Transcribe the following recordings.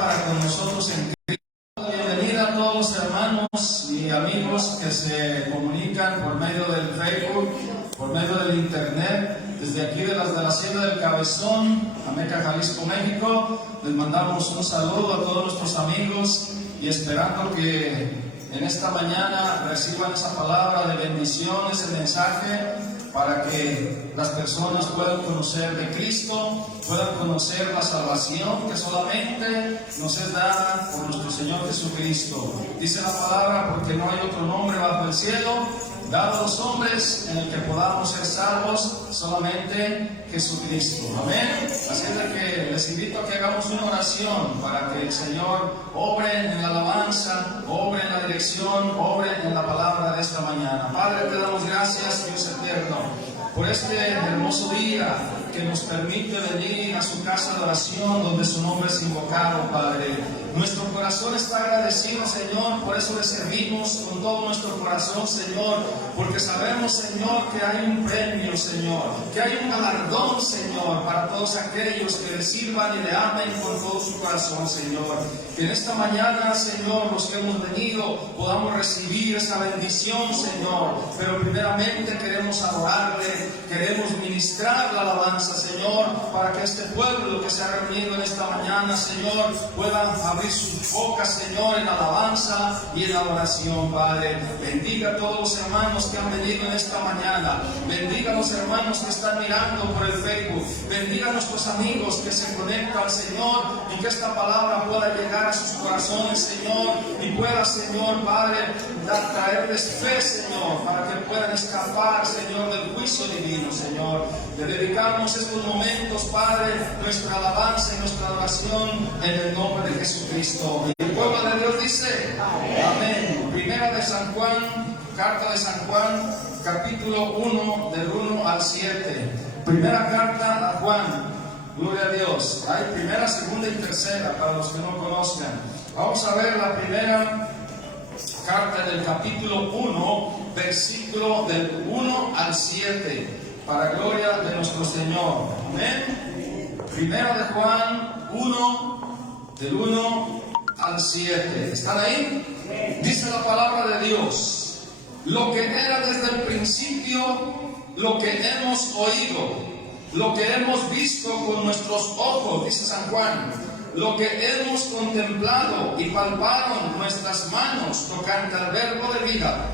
para con nosotros en Cristo. Bienvenida a todos los hermanos y amigos que se comunican por medio del Facebook, por medio del internet, desde aquí de la Hacienda del Cabezón, Ameca, Jalisco, México. Les mandamos un saludo a todos nuestros amigos y esperando que en esta mañana reciban esa palabra de bendición, ese mensaje, para que las personas puedan conocer de Cristo, puedan conocer la salvación que solamente nos es dada por nuestro Señor Jesucristo. Dice la palabra, porque no hay otro nombre bajo el cielo dado a los hombres en el que podamos ser salvos, solamente Jesucristo. Amén. Así es de que les invito a que hagamos una oración para que el Señor obre en la alabanza, obre en la dirección, obre en la palabra de esta mañana. Padre, te damos gracias, Dios eterno, por este hermoso día que nos permite venir a su casa de oración donde su nombre es invocado, Padre. Nuestro corazón está agradecido, Señor, por eso le servimos con todo nuestro corazón, Señor, porque sabemos, Señor, que hay un premio, Señor, que hay un galardón, Señor, para todos aquellos que le sirvan y le amen con todo su corazón, Señor. Que en esta mañana, Señor, los que hemos venido podamos recibir esa bendición, Señor, pero primeramente queremos adorarle, queremos ministrar la alabanza, Señor, para que este pueblo que se ha reunido en esta mañana, Señor, pueda abrir sus bocas, Señor, en alabanza y en adoración, Padre. Bendiga a todos los hermanos que han venido en esta mañana. Bendiga a los hermanos que están mirando por el Facebook. Bendiga a nuestros amigos que se conectan, Señor, y que esta palabra pueda llegar a sus corazones, Señor, y pueda, Señor, Padre, traerles fe, Señor, para que puedan escapar, Señor, del juicio divino, Señor. Le dedicamos estos momentos, Padre, nuestra alabanza y nuestra adoración en el nombre de Jesucristo. Y el pueblo de Dios dice, amén. Primera de San Juan, carta de San Juan, capítulo 1, del 1 al 7. Primera carta a Juan, gloria a Dios. Hay primera, segunda y tercera para los que no conozcan. Vamos a ver la primera carta del capítulo 1, versículo del 1 al 7, para gloria de nuestro Señor. Amén. Primera de Juan 1, del 1 al 7. ¿Están ahí? Dice la palabra de Dios: lo que era desde el principio, lo que hemos oído, lo que hemos visto con nuestros ojos, dice San Juan, lo que hemos contemplado y palparon nuestras manos tocante al verbo de vida.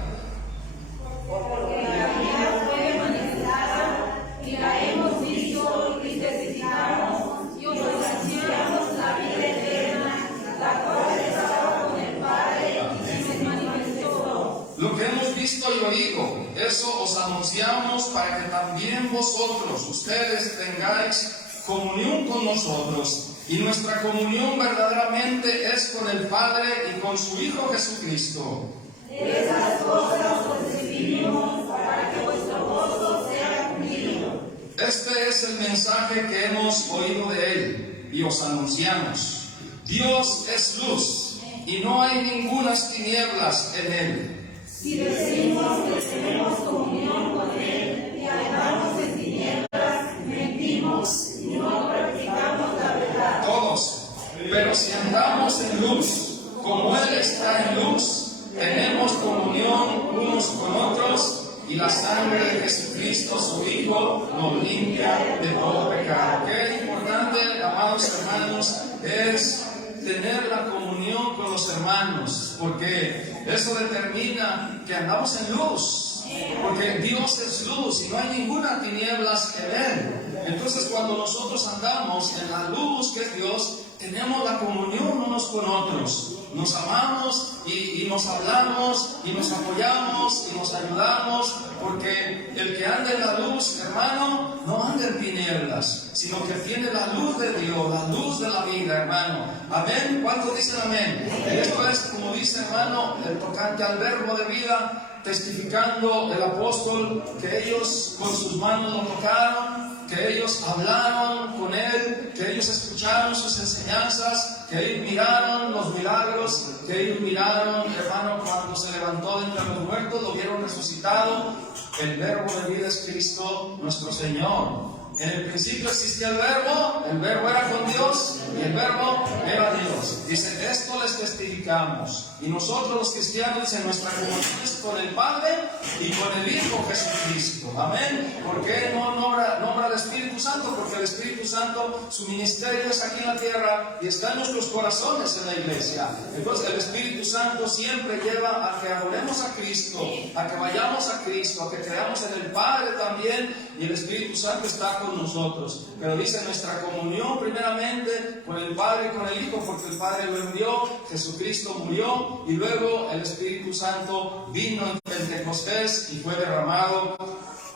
Porque la vida fue manifestada y la hemos visto y testificamos y os anunciamos la vida eterna, la cual estaba con el Padre y se manifestó. Lo que hemos visto y oído, eso os anunciamos para que también vosotros, ustedes, tengáis comunión con nosotros. Y nuestra comunión verdaderamente es con el Padre y con su Hijo Jesucristo. Esas cosas os escribimos para que vuestro gozo sea cumplido. Este es el mensaje que hemos oído de Él y os anunciamos. Dios es luz y no hay ningunas tinieblas en Él. Si decimos que tenemos comunión con Él y andamos en tinieblas, mentimos y no practicamos la verdad. Todos. Pero si andamos en luz, como Él está en luz, tenemos comunión unos con otros, y la sangre de Jesucristo, su Hijo, nos limpia de todo pecado. Qué importante, amados hermanos, es tener la comunión con los hermanos, porque eso determina que andamos en luz, porque Dios es luz y no hay ninguna tinieblas en Él. Entonces, cuando nosotros andamos en la luz que es Dios, tenemos la comunión unos con otros. Nos amamos y nos hablamos y nos apoyamos y nos ayudamos, porque el que anda en la luz, hermano, no anda en tinieblas, sino que tiene la luz de Dios, la luz de la vida, hermano. Amén. ¿Cuántos dicen amén? Y esto es, como dice, hermano, el tocante al verbo de vida, testificando el apóstol que ellos con sus manos lo tocaron, que ellos hablaron con Él, que ellos escucharon sus enseñanzas, que ellos miraron los milagros, que ellos miraron, hermano, cuando se levantó de entre los muertos, lo vieron resucitado. El verbo de vida es Cristo nuestro Señor. En el principio existía el verbo era con Dios y el verbo era Dios. Dios, dice, esto les testificamos. Y nosotros los cristianos, dice, nuestra comunión es con el Padre y con el Hijo Jesucristo. Amén. ¿Por qué no nombra al Espíritu Santo? Porque el Espíritu Santo, su ministerio es aquí en la tierra y está en nuestros corazones en la iglesia. Entonces el Espíritu Santo siempre lleva a que adoremos a Cristo, a que vayamos a Cristo, a que creamos en el Padre también, y el Espíritu Santo está con nosotros. Pero dice nuestra comunión primeramente con el Padre y con el Hijo, porque el Padre lo envió, Jesucristo murió, y luego el Espíritu Santo vino en Pentecostés y fue derramado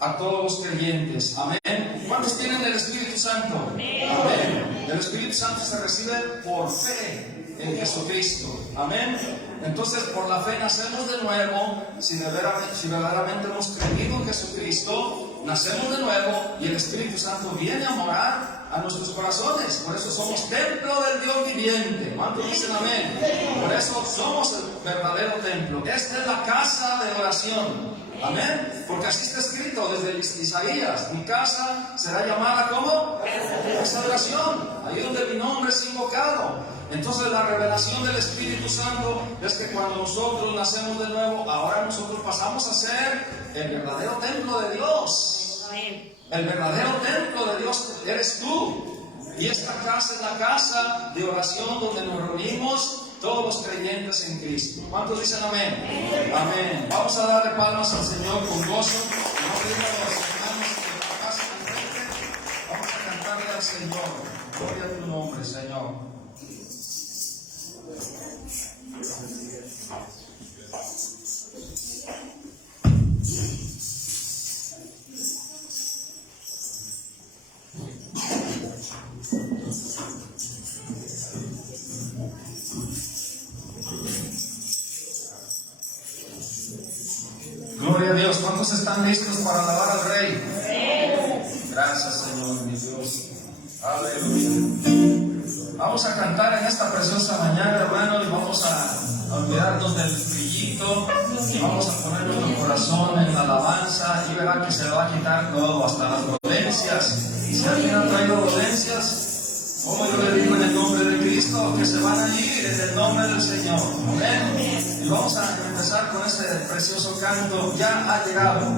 a todos los creyentes. Amén. ¿Cuántos tienen el Espíritu Santo? Amén. El Espíritu Santo se recibe por fe en Jesucristo. Amén. Entonces, por la fe nacemos de nuevo. Si verdaderamente hemos creído en Jesucristo, nacemos de nuevo y el Espíritu Santo viene a morar a nuestros corazones. Por eso somos templo del Dios viviente. ¿Cuántos dicen amén? Por eso somos el verdadero templo. Esta es la casa de oración. Amén. Porque así está escrito desde Isaías: mi casa será llamada como casa de oración. Ahí donde mi nombre es invocado. Entonces la revelación del Espíritu Santo es que cuando nosotros nacemos de nuevo, ahora nosotros pasamos a ser el verdadero templo de Dios. El verdadero templo de Dios eres tú. Y esta casa es la casa de oración donde nos reunimos todos los creyentes en Cristo. ¿Cuántos dicen amén? Amén. Vamos a darle palmas al Señor con gozo. No pedimos a los hermanos que pasen al frente. Vamos a cantarle al Señor. Gloria a tu nombre, Señor. Gloria a Dios. ¿Cuántos están listos para alabar al Rey? Gracias, Señor, mi Dios. Aleluya. Vamos a cantar en esta preciosa mañana, hermano, y vamos a olvidarnos del frillito y vamos a poner nuestro corazón en la alabanza, y verá que se va a quitar todo, hasta las dolencias. Si alguien ha traído dolencias, como yo le digo en el nombre de Cristo, que se van a ir en el nombre del Señor. Amén. Y vamos a empezar con ese precioso canto, Ya ha llegado.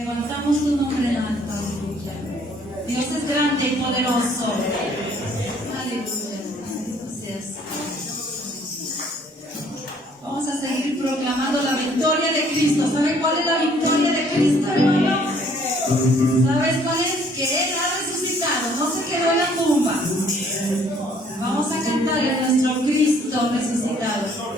Levantamos tu nombre en alto, aleluya. Dios es grande y poderoso. Aleluya. Entonces, vamos a seguir proclamando la victoria de Cristo. ¿Saben cuál es la victoria de Cristo, hermano? ¿Sabes cuál es? Que Él ha resucitado, no se quedó en la tumba. Vamos a cantar a nuestro Cristo resucitado.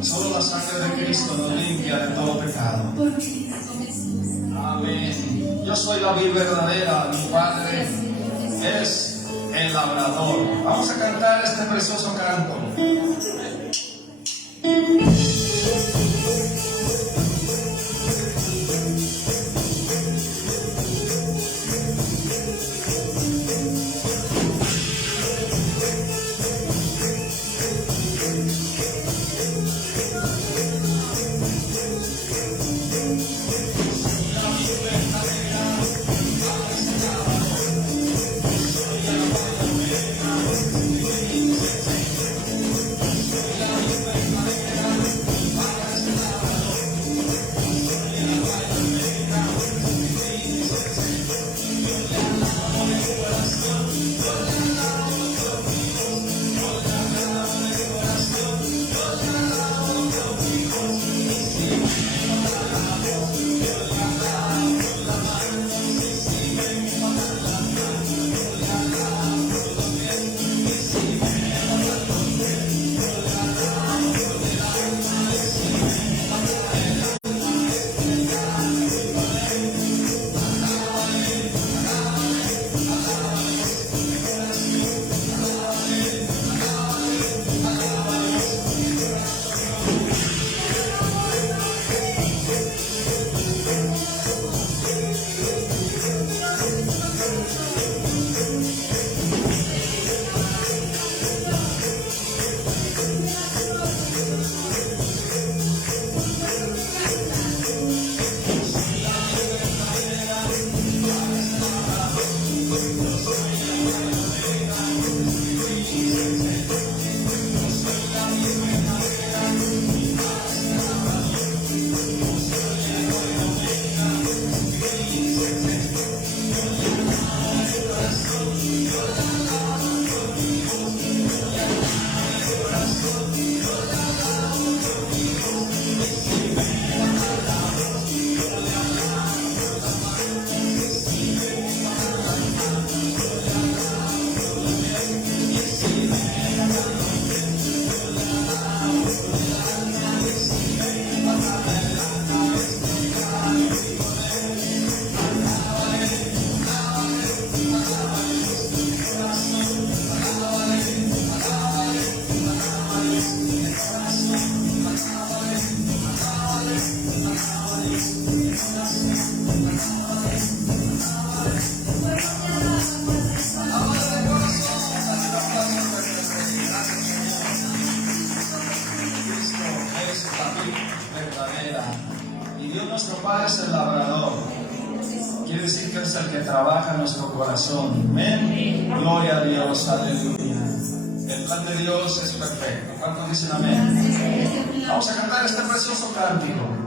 Solo la sangre de Cristo nos limpia de todo pecado. Amén. Yo soy la vid verdadera, mi Padre es el labrador. Vamos a cantar este precioso canto. Y Dios nuestro Padre es el labrador. Quiere decir que es el que trabaja en nuestro corazón. Amén. Gloria a Dios. Aleluya. El plan de Dios es perfecto. ¿Cuántos dicen amén? Vamos a cantar este precioso cántico.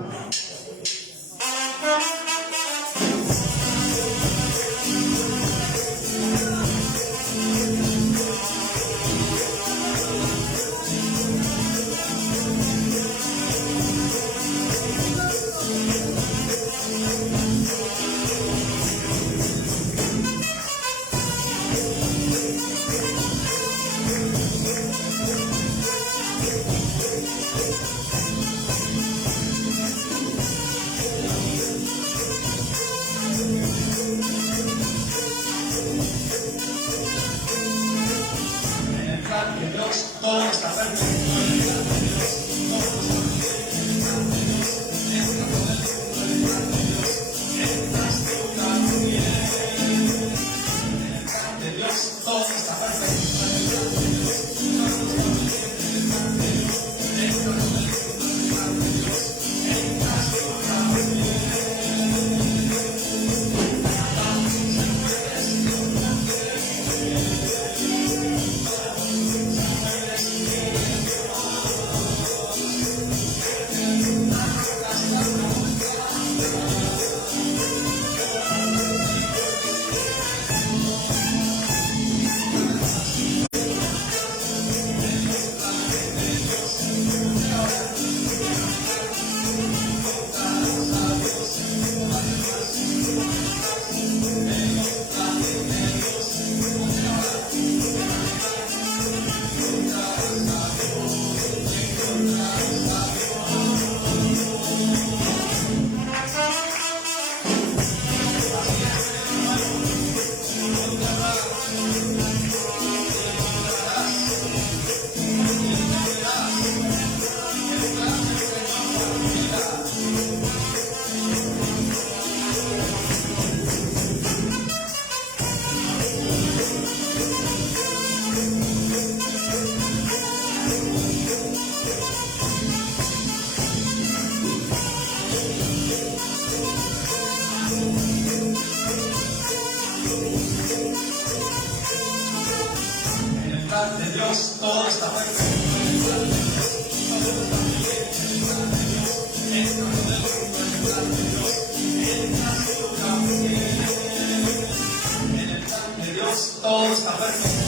grasa de Dios, todo está perfecto. De Dios, todo está perfecto.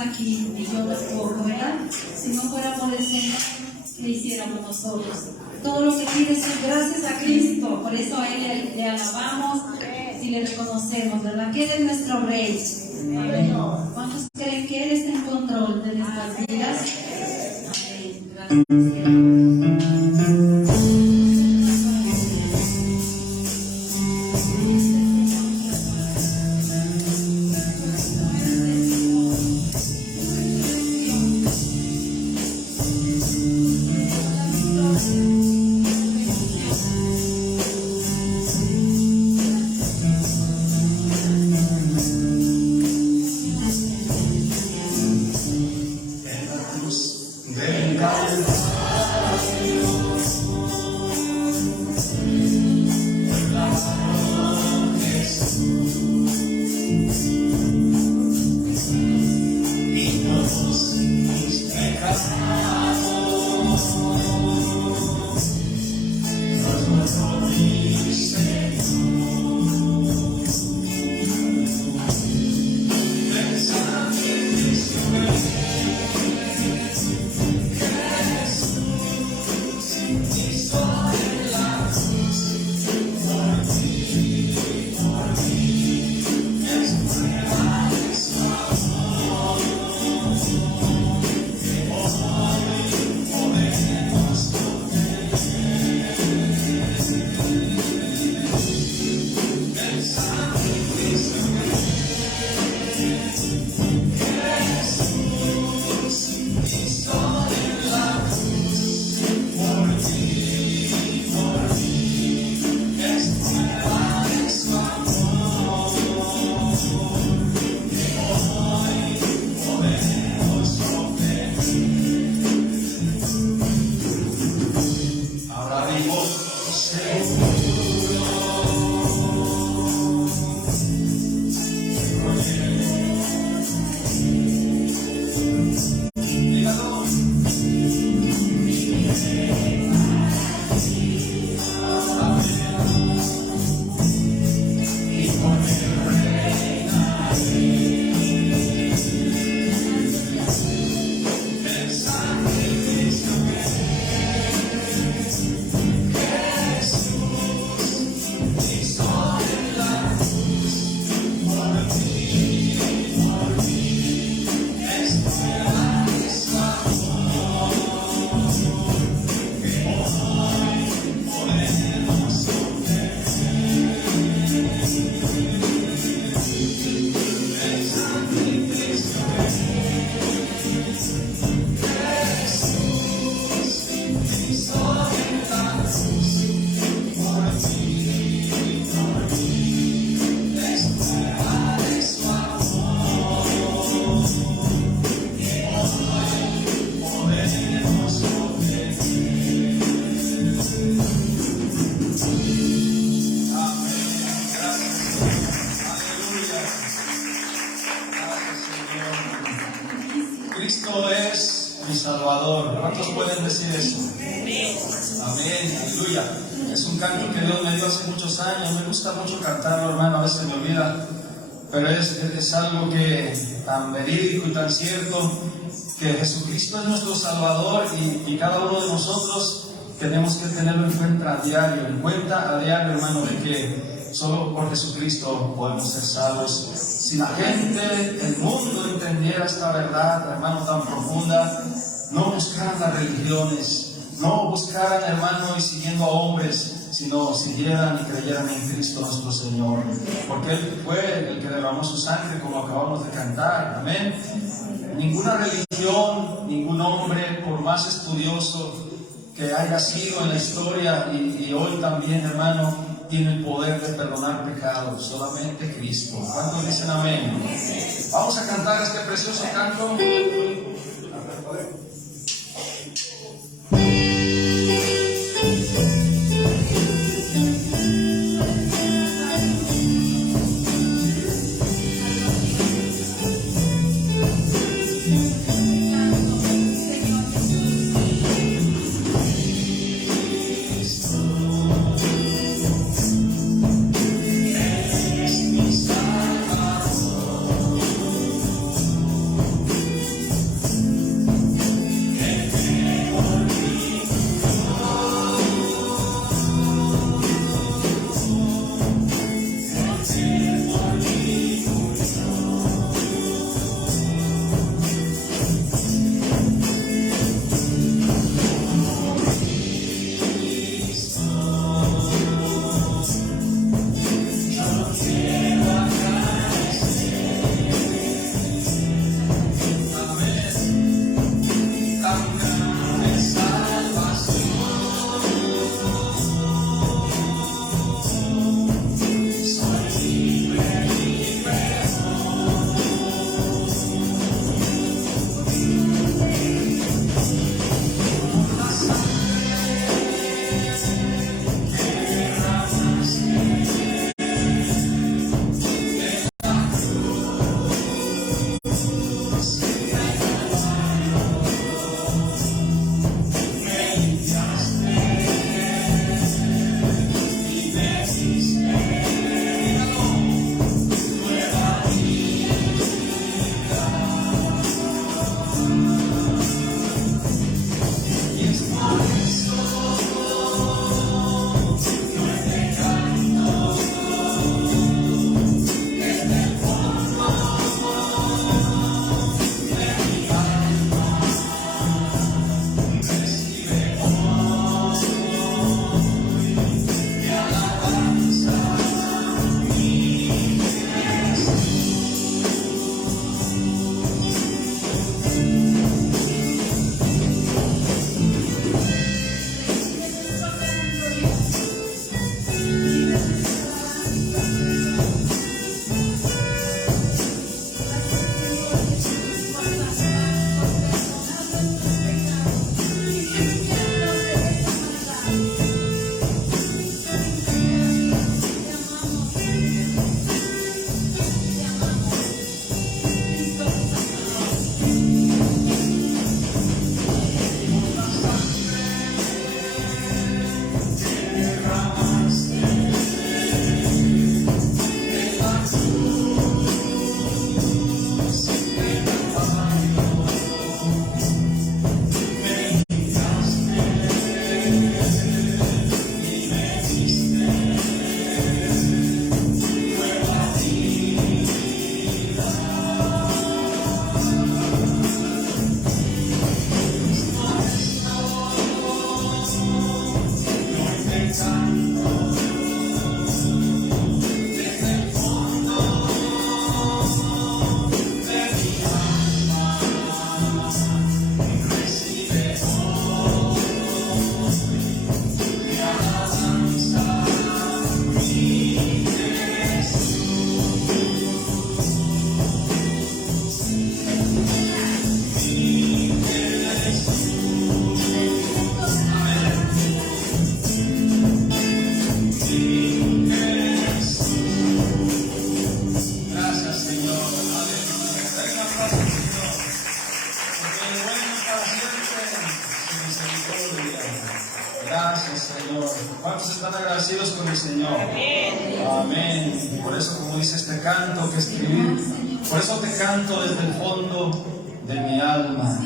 Aquí y yo tampoco, ¿verdad? Si no fuera por el Señor, ¿qué hiciéramos nosotros? Todo lo que tiene es gracias a Cristo, por eso a Él le alabamos y le reconocemos, ¿verdad? Que Él es nuestro Rey. Amén. ¿Cuántos creen que Él está en control de nuestras vidas? Amén. Gracias. Venga, Salvador. ¿Cuántos pueden decir eso? Amén, aleluya. Es un canto que Dios me dio hace muchos años. Me gusta mucho cantarlo, hermano, a veces me olvida. Pero es algo que tan verídico y tan cierto, que Jesucristo es nuestro Salvador y cada uno de nosotros tenemos que tenerlo en cuenta a diario, hermano, de que solo por Jesucristo podemos ser salvos. Si la gente, el mundo entendiera esta verdad, hermano, tan profunda, no buscaran las religiones, no buscaran, hermano, y siguiendo a hombres, sino siguieran y creyeran en Cristo nuestro Señor, porque Él fue el que derramó su sangre, como acabamos de cantar. Amén. Ninguna religión, ningún hombre, por más estudioso que haya sido en la historia y hoy también, hermano, tiene el poder de perdonar pecados. Solamente Cristo. ¿Cuántos dicen amén? Vamos a cantar este precioso canto. Gracias, Señor. Aleluya. Denle un aplauso al Señor. Porque bueno es para siempre. ¿Cuántos están agradecidos con el Señor? Amén. Y por eso, como dice este canto que escribí, por eso te canto desde el fondo de mi alma.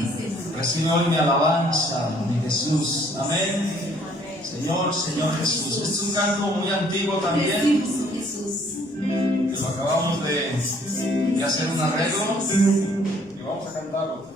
Recibe hoy mi alabanza, mi Jesús. Amén. Señor, Señor Jesús. Este es un canto muy antiguo también, que lo acabamos de hacer un arreglo y vamos a cantarlo.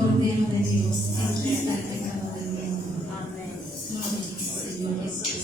Cordero de Dios, que quita el pecado del mundo. Amén. Gloria al Señor Jesús.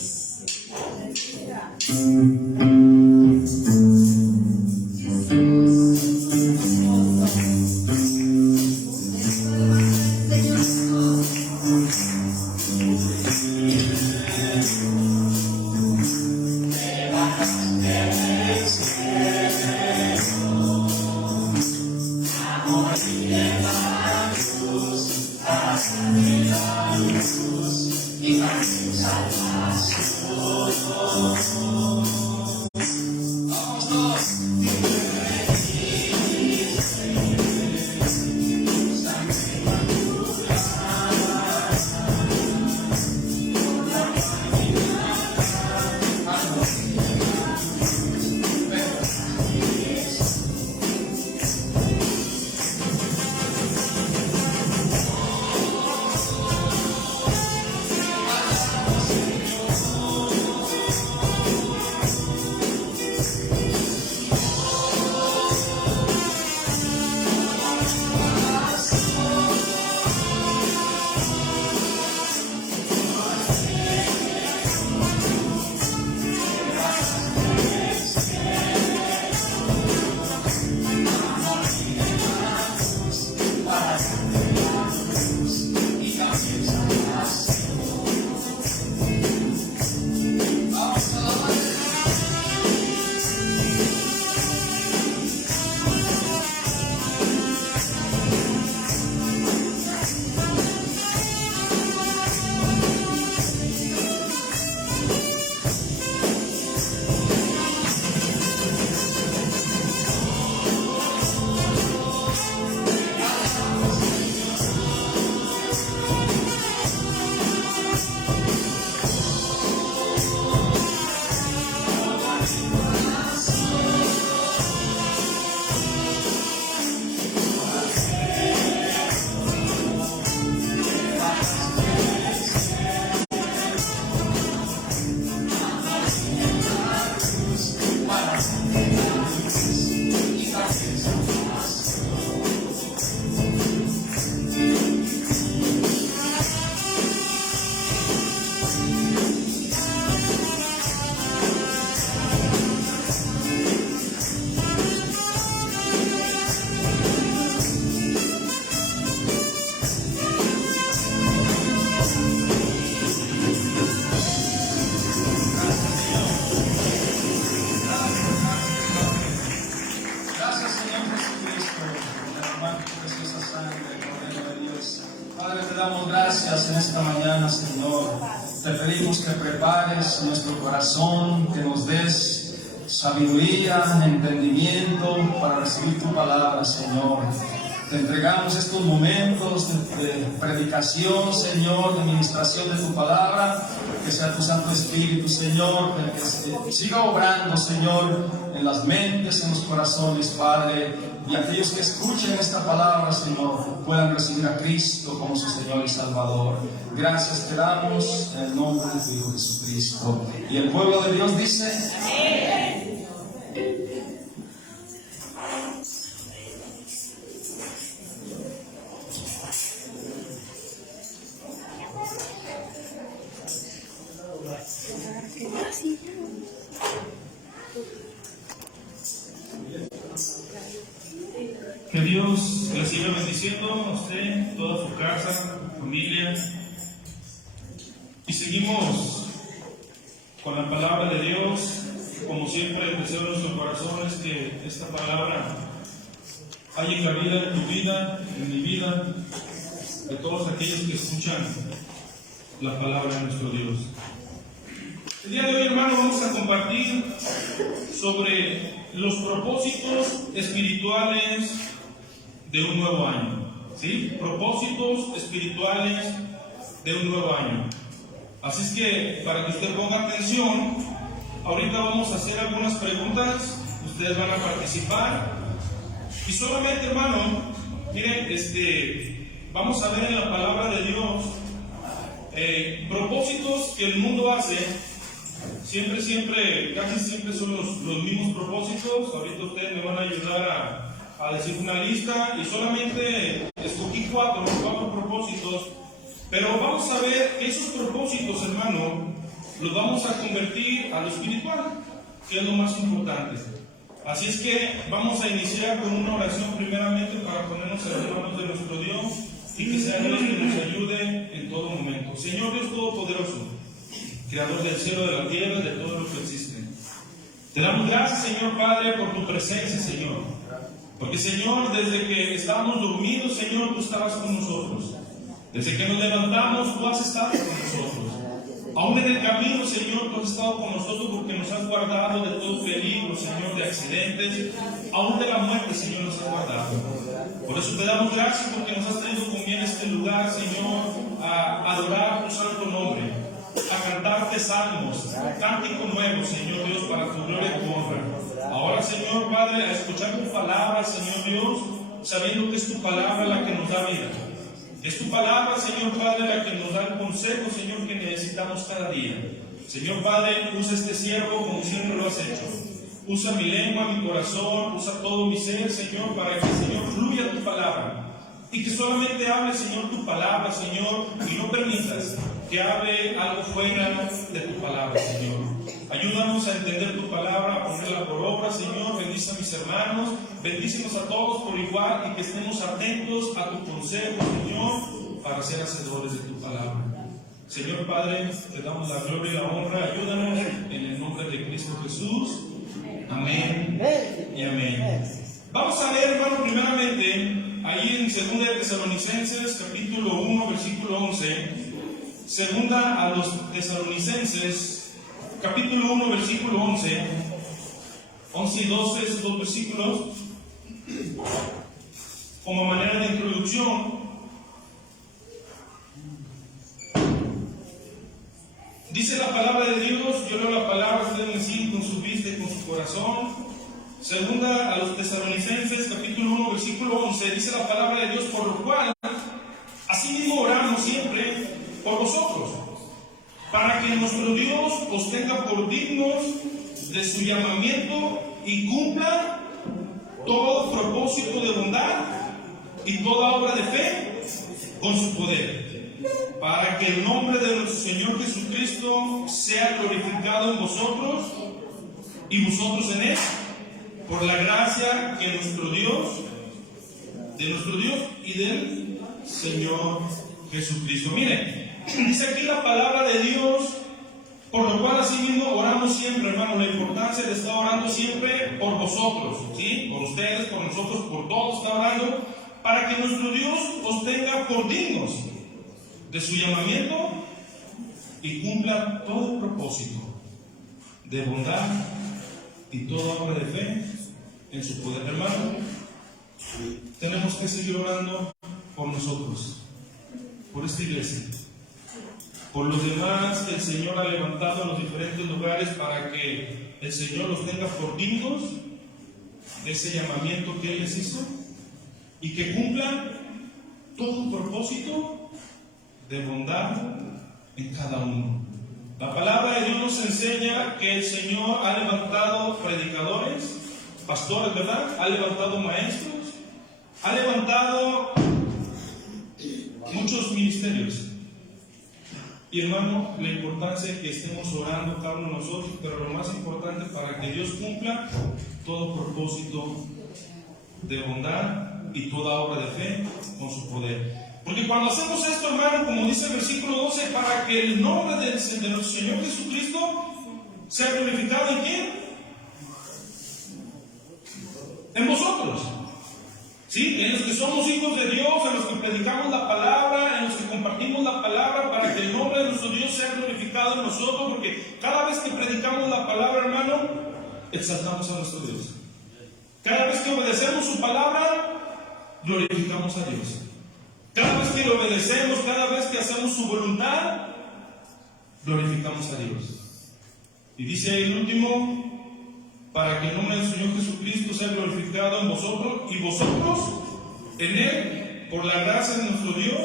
Vamos todos. Gracias en esta mañana, Señor. Te pedimos que prepares nuestro corazón, que nos des sabiduría, entendimiento para recibir tu palabra, Señor. Te entregamos estos momentos de predicación, Señor, de ministración de tu palabra. Que sea tu Santo Espíritu, Señor, que siga obrando, Señor, en las mentes, en los corazones, Padre. Y aquellos que escuchen esta palabra, Señor, puedan recibir a Cristo como su Señor y Salvador. Gracias te damos en el nombre de tu Hijo Jesucristo. Y el pueblo de Dios dice: amén. Que Dios le siga bendiciendo a usted, toda su casa, familia. Y seguimos con la palabra de Dios. Como siempre, el deseo de nuestro corazón es que esta palabra haya cabida en tu vida, en mi vida, de todos aquellos que escuchan la palabra de nuestro Dios. El día de hoy, hermano, vamos a compartir sobre los propósitos espirituales de un nuevo año. ¿Sí? Propósitos espirituales de un nuevo año. Así es que, para que usted ponga atención, ahorita vamos a hacer algunas preguntas, ustedes van a participar. Y solamente, hermano, miren, vamos a ver en la palabra de Dios propósitos que el mundo hace. Casi siempre son los mismos propósitos. Ahorita ustedes me van a ayudar a decir una lista y solamente escogí cuatro propósitos, pero vamos a ver que esos propósitos, hermano, los vamos a convertir a lo espiritual, que es lo más importante. Así es que vamos a iniciar con una oración primeramente para ponernos en las manos de nuestro Dios y que sea Dios que nos ayude en todo momento. Señor Dios Todopoderoso, Creador del cielo, de la tierra, de todo lo que existe, te damos gracias, Señor Padre, por tu presencia, Señor. Porque, Señor, desde que estábamos dormidos, Señor, tú estabas con nosotros. Desde que nos levantamos, tú has estado con nosotros. Aún en el camino, Señor, tú has estado con nosotros porque nos has guardado de todo peligro, Señor, de accidentes, aún de la muerte, Señor, nos has guardado. Por eso te damos gracias porque nos has traído conmigo en este lugar, Señor, a adorar tu santo nombre, a cantarte salmos, cántico nuevo, Señor Dios, para tu gloria y tu honra. Ahora, Señor Padre, a escuchar tu palabra, Señor Dios, sabiendo que es tu palabra la que nos da vida. Es tu palabra, Señor Padre, la que nos da el consejo, Señor, que necesitamos cada día. Señor Padre, usa este siervo como siempre lo has hecho. Usa mi lengua, mi corazón, usa todo mi ser, Señor, para que, Señor, fluya tu palabra. Y que solamente hable, Señor, tu palabra, Señor, y no permitas que hable algo fuera de tu palabra, Señor. Ayúdanos a entender tu palabra, a ponerla por obra, Señor. Bendice a mis hermanos, bendícenos a todos por igual y que estemos atentos a tu consejo, Señor, para ser hacedores de tu palabra. Señor Padre, te damos la gloria y la honra. Ayúdanos en el nombre de Cristo Jesús. Amén y amén. Vamos a ver, hermano, primeramente, ahí en 2 de Tesalonicenses, capítulo 1, versículo 11. Segunda a los Tesalonicenses, capítulo 1, versículo 11. 11 y 12, esos dos versículos, como manera de introducción. Dice la palabra de Dios, yo leo la palabra, ustedes me siguen con su vista y con su corazón. Segunda a los Tesalonicenses, capítulo 1, versículo 11, dice la palabra de Dios, por lo cual, asimismo oramos siempre por vosotros, para que nuestro Dios os tenga por dignos de su llamamiento y cumpla todo propósito de bondad y toda obra de fe con su poder, para que el nombre de nuestro Señor Jesucristo sea glorificado en vosotros y vosotros en Él, por la gracia que de nuestro Dios y del Señor Jesucristo. Miren, dice aquí la palabra de Dios, por lo cual así mismo oramos siempre, hermano. La importancia de estar orando siempre por vosotros, ¿sí? Por ustedes, por nosotros, por todos está orando, para que nuestro Dios os tenga por dignos de su llamamiento y cumpla todo el propósito de bondad y toda obra de fe en su poder. Hermano, tenemos que seguir orando por nosotros, por esta iglesia, por los demás que el Señor ha levantado en los diferentes lugares, para que el Señor los tenga por dignos de ese llamamiento que Él les hizo y que cumplan todo un propósito de bondad en cada uno. La palabra de Dios nos enseña que el Señor ha levantado predicadores, pastores, ¿verdad? Ha levantado maestros, ha levantado muchos ministerios. Y hermano, la importancia es que estemos orando cada uno de nosotros, pero lo más importante, para que Dios cumpla todo propósito de bondad y toda obra de fe con su poder. Porque cuando hacemos esto, hermano, como dice el versículo 12, para que el nombre de nuestro Señor Jesucristo sea glorificado ¿en quién? En vosotros. ¿Sí? En los que somos hijos de Dios, en los que predicamos la palabra, en los que compartimos la palabra, para que el nombre de nuestro Dios sea glorificado en nosotros, porque cada vez que predicamos la palabra, hermano, exaltamos a nuestro Dios. Cada vez que obedecemos su palabra, glorificamos a Dios. Cada vez que le obedecemos, cada vez que hacemos su voluntad, glorificamos a Dios. Y dice el último, para que el nombre del Señor Jesucristo sea glorificado en vosotros y vosotros en Él, por la gracia de nuestro Dios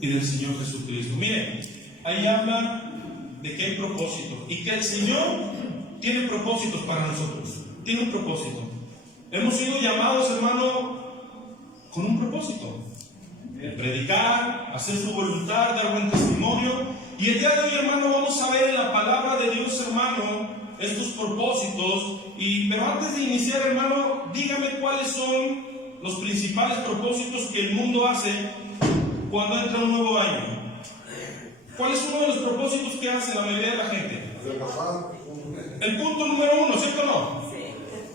y del Señor Jesucristo. Miren, ahí habla de que hay propósito y que el Señor tiene propósitos para nosotros. Tiene un propósito. Hemos sido llamados, hermano, con un propósito: predicar, hacer su voluntad, dar buen testimonio. Y el día de hoy, hermano, vamos a ver en la palabra de Dios, hermano, estos propósitos. Pero antes de iniciar, hermano, dígame cuáles son los principales propósitos que el mundo hace cuando entra un nuevo año. ¿Cuál es uno de los propósitos que hace la mayoría de la gente? El punto número 1, ¿cierto o no?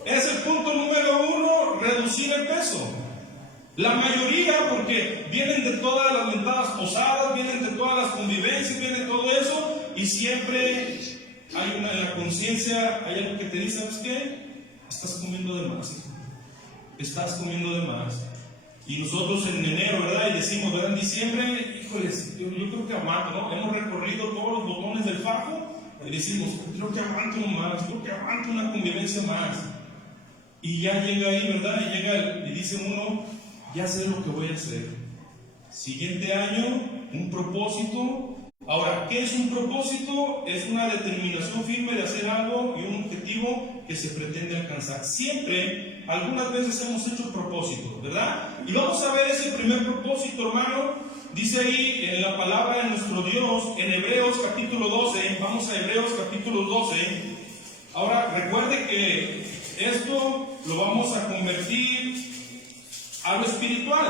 Es el punto número 1, reducir el peso. La mayoría, porque vienen de todas las mentadas posadas, vienen de todas las convivencias, vienen de todo eso, y siempre hay en la conciencia, hay algo que te dice, ¿sabes qué? Estás comiendo de más, hijo. Estás comiendo de más. Y nosotros en enero, ¿verdad? Y decimos, ¿verdad? En diciembre, híjoles, yo creo que aguanto, ¿no? Hemos recorrido todos los botones del fajo y decimos, creo que aguanto más, creo que aguanto una convivencia más. Y ya llega ahí, ¿verdad? Y llega y dice uno, ya sé lo que voy a hacer. Siguiente año, un propósito. Ahora, ¿qué es un propósito? Es una determinación firme de hacer algo y un objetivo que se pretende alcanzar. Siempre, algunas veces hemos hecho propósitos, ¿verdad? Y vamos a ver ese primer propósito, hermano. Dice ahí en la palabra de nuestro Dios, en Hebreos capítulo 12, vamos a Hebreos capítulo 12. Ahora, recuerde que esto lo vamos a convertir a lo espiritual.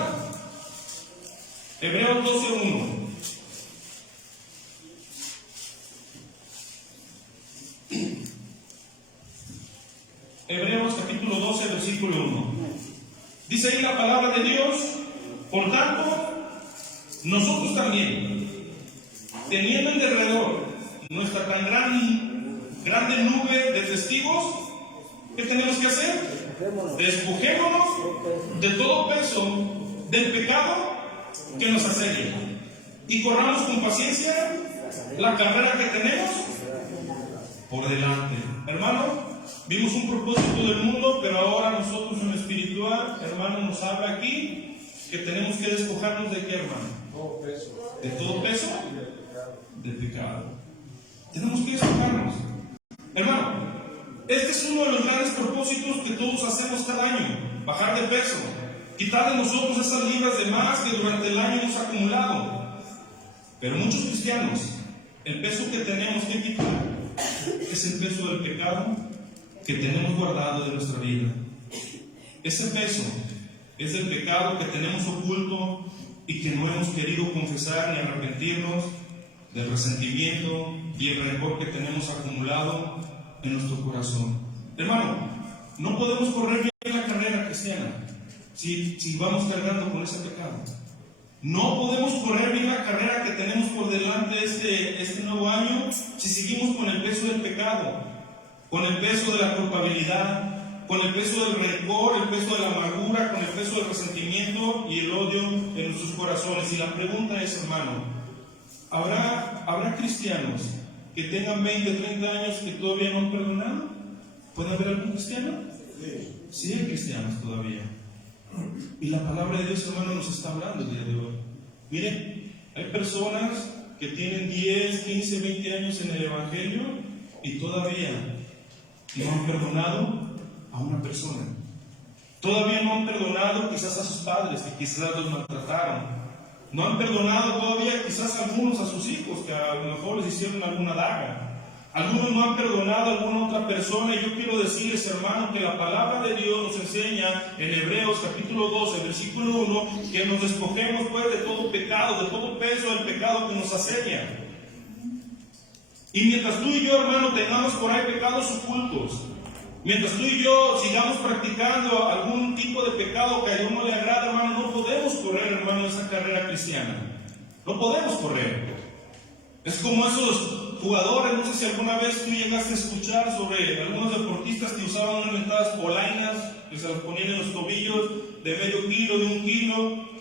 Hebreos 12:1. Hebreos capítulo 12, versículo 1. Dice ahí la palabra de Dios: por tanto, nosotros también, teniendo en derredor nuestra tan grande nube de testigos, ¿qué tenemos que hacer? Despojémonos de todo peso del pecado que nos asedia y corramos con paciencia la carrera que tenemos por delante. Hermano, vimos un propósito del mundo, pero ahora nosotros en lo espiritual, hermano, nos habla aquí que tenemos que despojarnos de qué, hermano? De todo peso del pecado. Tenemos que despojarnos. Hermano, este es uno de los grandes propósitos que todos hacemos cada año: bajar de peso, quitar de nosotros esas libras de más que durante el año hemos acumulado. Pero muchos cristianos, el peso que tenemos que quitar es el peso del pecado que tenemos guardado de nuestra vida. Ese peso es el pecado que tenemos oculto y que no hemos querido confesar ni arrepentirnos del resentimiento y el rencor que tenemos acumulado en nuestro corazón. Hermano, no podemos correr bien la carrera cristiana si vamos cargando con ese pecado. No podemos correr bien la carrera que tenemos por delante este nuevo año si seguimos con el peso del pecado, con el peso de la culpabilidad, con el peso del rencor, el peso de la amargura, con el peso del resentimiento y el odio en nuestros corazones. Y la pregunta es, hermano, ¿habrá cristianos que tengan 20, 30 años que todavía no han perdonado? ¿Puede haber algún cristiano? Sí, hay cristianos todavía. Y la palabra de Dios, hermano, nos está hablando el día de hoy. Miren, hay personas que tienen 10, 15, 20 años en el Evangelio y todavía no han perdonado a una persona. Todavía no han perdonado quizás a sus padres, que quizás los maltrataron. No han perdonado todavía quizás algunos a sus hijos, que a lo mejor les hicieron alguna daga. Algunos no han perdonado a alguna otra persona. Y yo quiero decirles, hermano, que la palabra de Dios nos enseña en Hebreos capítulo 12, versículo 1, que nos despojemos pues de todo pecado, de todo peso del pecado que nos asedia. Y mientras tú y yo, hermano, tengamos por ahí pecados ocultos, mientras tú y yo sigamos practicando algún tipo de pecado que a Dios no le agrada, hermano, no podemos correr, hermano, esa carrera cristiana. No podemos correr. Es como esos jugadores, no sé si alguna vez tú llegaste a escuchar sobre algunos deportistas que usaban unas mentadas polainas, que se las ponían en los tobillos de medio kilo, de 1 kilo.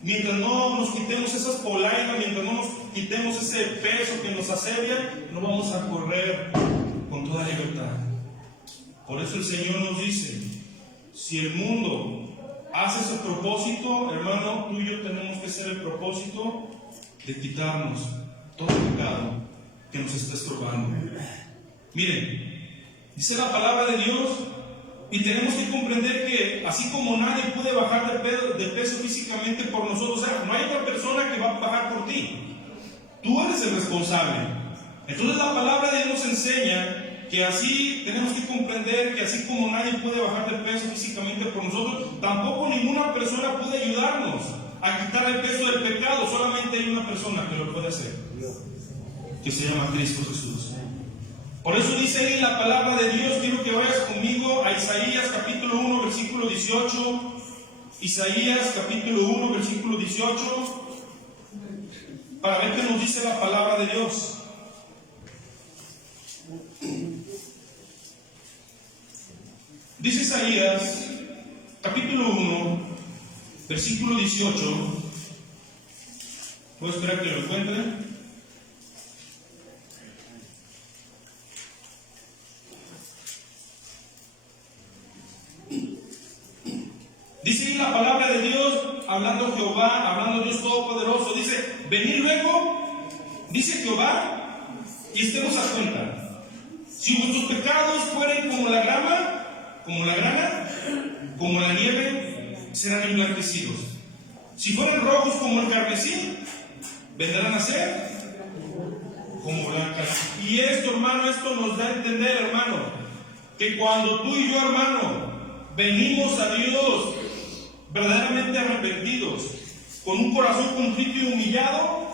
Mientras no nos quitemos esas polainas, mientras no nos quitemos ese peso que nos asedia, no vamos a correr con toda libertad. Por eso el Señor nos dice, si el mundo hace ese propósito, hermano, tú y yo tenemos que hacer el propósito de quitarnos todo pecado que nos está estorbando. Miren, dice la palabra de Dios, y tenemos que comprender que así como nadie puede bajar de peso físicamente por nosotros, o sea, no hay otra persona que va a bajar por ti. Tú eres el responsable. Entonces la palabra de Dios nos enseña que así tenemos que comprender que así como nadie puede bajar de peso físicamente por nosotros, tampoco ninguna persona puede ayudarnos a quitar el peso del pecado. Solamente hay una persona que lo puede hacer, que se llama Cristo Jesús. Por eso dice ahí la palabra de Dios. Quiero que vayas conmigo a Isaías capítulo 1, versículo 18. Isaías capítulo 1, versículo 18, para ver qué nos dice la palabra de Dios. Dice Isaías capítulo 1, versículo 18. Voy a esperar que lo encuentren. Dice ahí la palabra de Dios, hablando Jehová, hablando Dios Todopoderoso. Dice: venid luego, dice Jehová, y estemos a cuenta. Si vuestros pecados fueren como la grama, como la grana, como la nieve, serán emblanquecidos. Si fueren rojos como el carmesí, vendrán a ser como blancas. Y esto, hermano, esto nos da a entender, hermano, que cuando tú y yo, hermano, venimos a Dios verdaderamente arrepentidos, con un corazón contrito y humillado,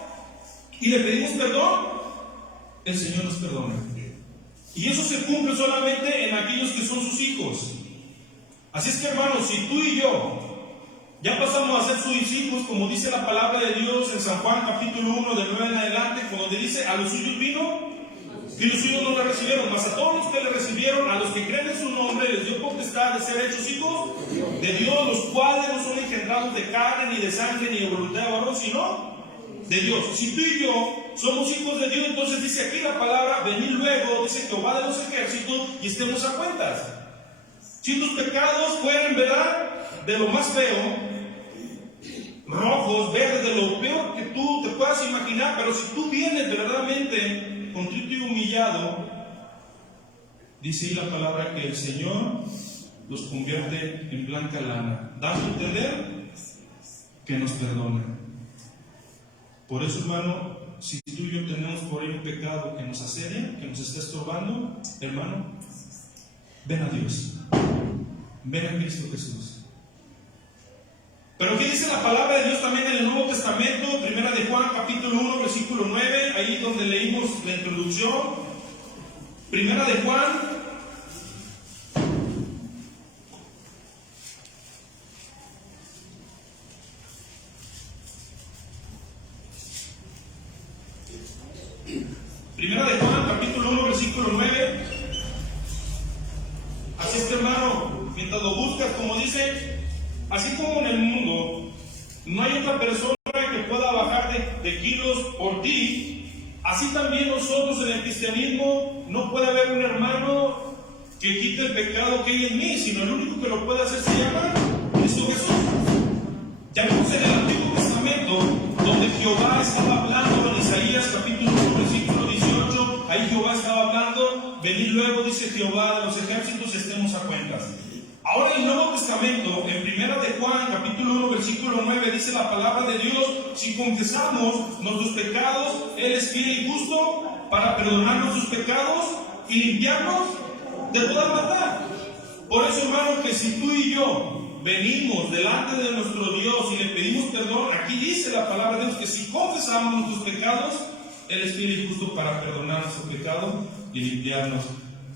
y le pedimos perdón, el Señor nos perdona. Y eso se cumple solamente en aquellos que son sus hijos. Así es que, hermanos, si tú y yo ya pasamos a ser sus hijos, como dice la palabra de Dios en San Juan capítulo 1, del 9 en adelante, cuando dice: a los suyos vino, y los suyos no le recibieron, mas a todos los que le recibieron, a los que creen en su nombre, les dio potestad de ser hechos hijos de Dios, los cuales no son engendrados de carne, ni de sangre, ni de voluntad de varón, sino de Dios. Si tú y yo somos hijos de Dios, entonces dice aquí la palabra: venid luego, dice Jehová de los ejércitos, y estemos a cuentas. Si tus pecados fueren, ¿verdad?, de lo más feo, rojos, verdes, de lo peor que tú te puedas imaginar, pero si tú vienes verdaderamente contrito y humillado, dice ahí la palabra que el Señor los convierte en blanca lana, dando a entender que nos perdona. Por eso, hermano, si tú y yo tenemos por ahí un pecado que nos asedia, que nos está estorbando, hermano, ven a Dios, ven a Cristo Jesús. Pero ¿qué dice la palabra de Dios también en el Nuevo Testamento? Primera de Juan capítulo 1, versículo 9, ahí donde leímos la introducción. Primera de Juan capítulo 1, versículo 9. Así es que, hermano, mientras lo buscas, como dice: así como en el mundo no hay otra persona que pueda bajar de kilos por ti, así también nosotros en el cristianismo no puede haber un hermano que quite el pecado que hay en mí, sino el único que lo puede hacer se llama Cristo Jesús. Ya vemos en el Antiguo Testamento donde Jehová estaba hablando en Isaías capítulo 1, versículo 18, ahí Jehová estaba hablando: venid luego, dice Jehová de los ejércitos, estemos a cuentas. Ahora en el Nuevo Testamento, en Primera de Juan, capítulo 1, versículo 9, dice la palabra de Dios: si confesamos nuestros pecados, Él es fiel y justo para perdonarnos sus pecados y limpiarnos de toda maldad. Por eso, hermano, que si tú y yo venimos delante de nuestro Dios y le pedimos perdón, aquí dice la palabra de Dios que si confesamos nuestros pecados, Él es fiel y justo para perdonar nuestros pecados y limpiarnos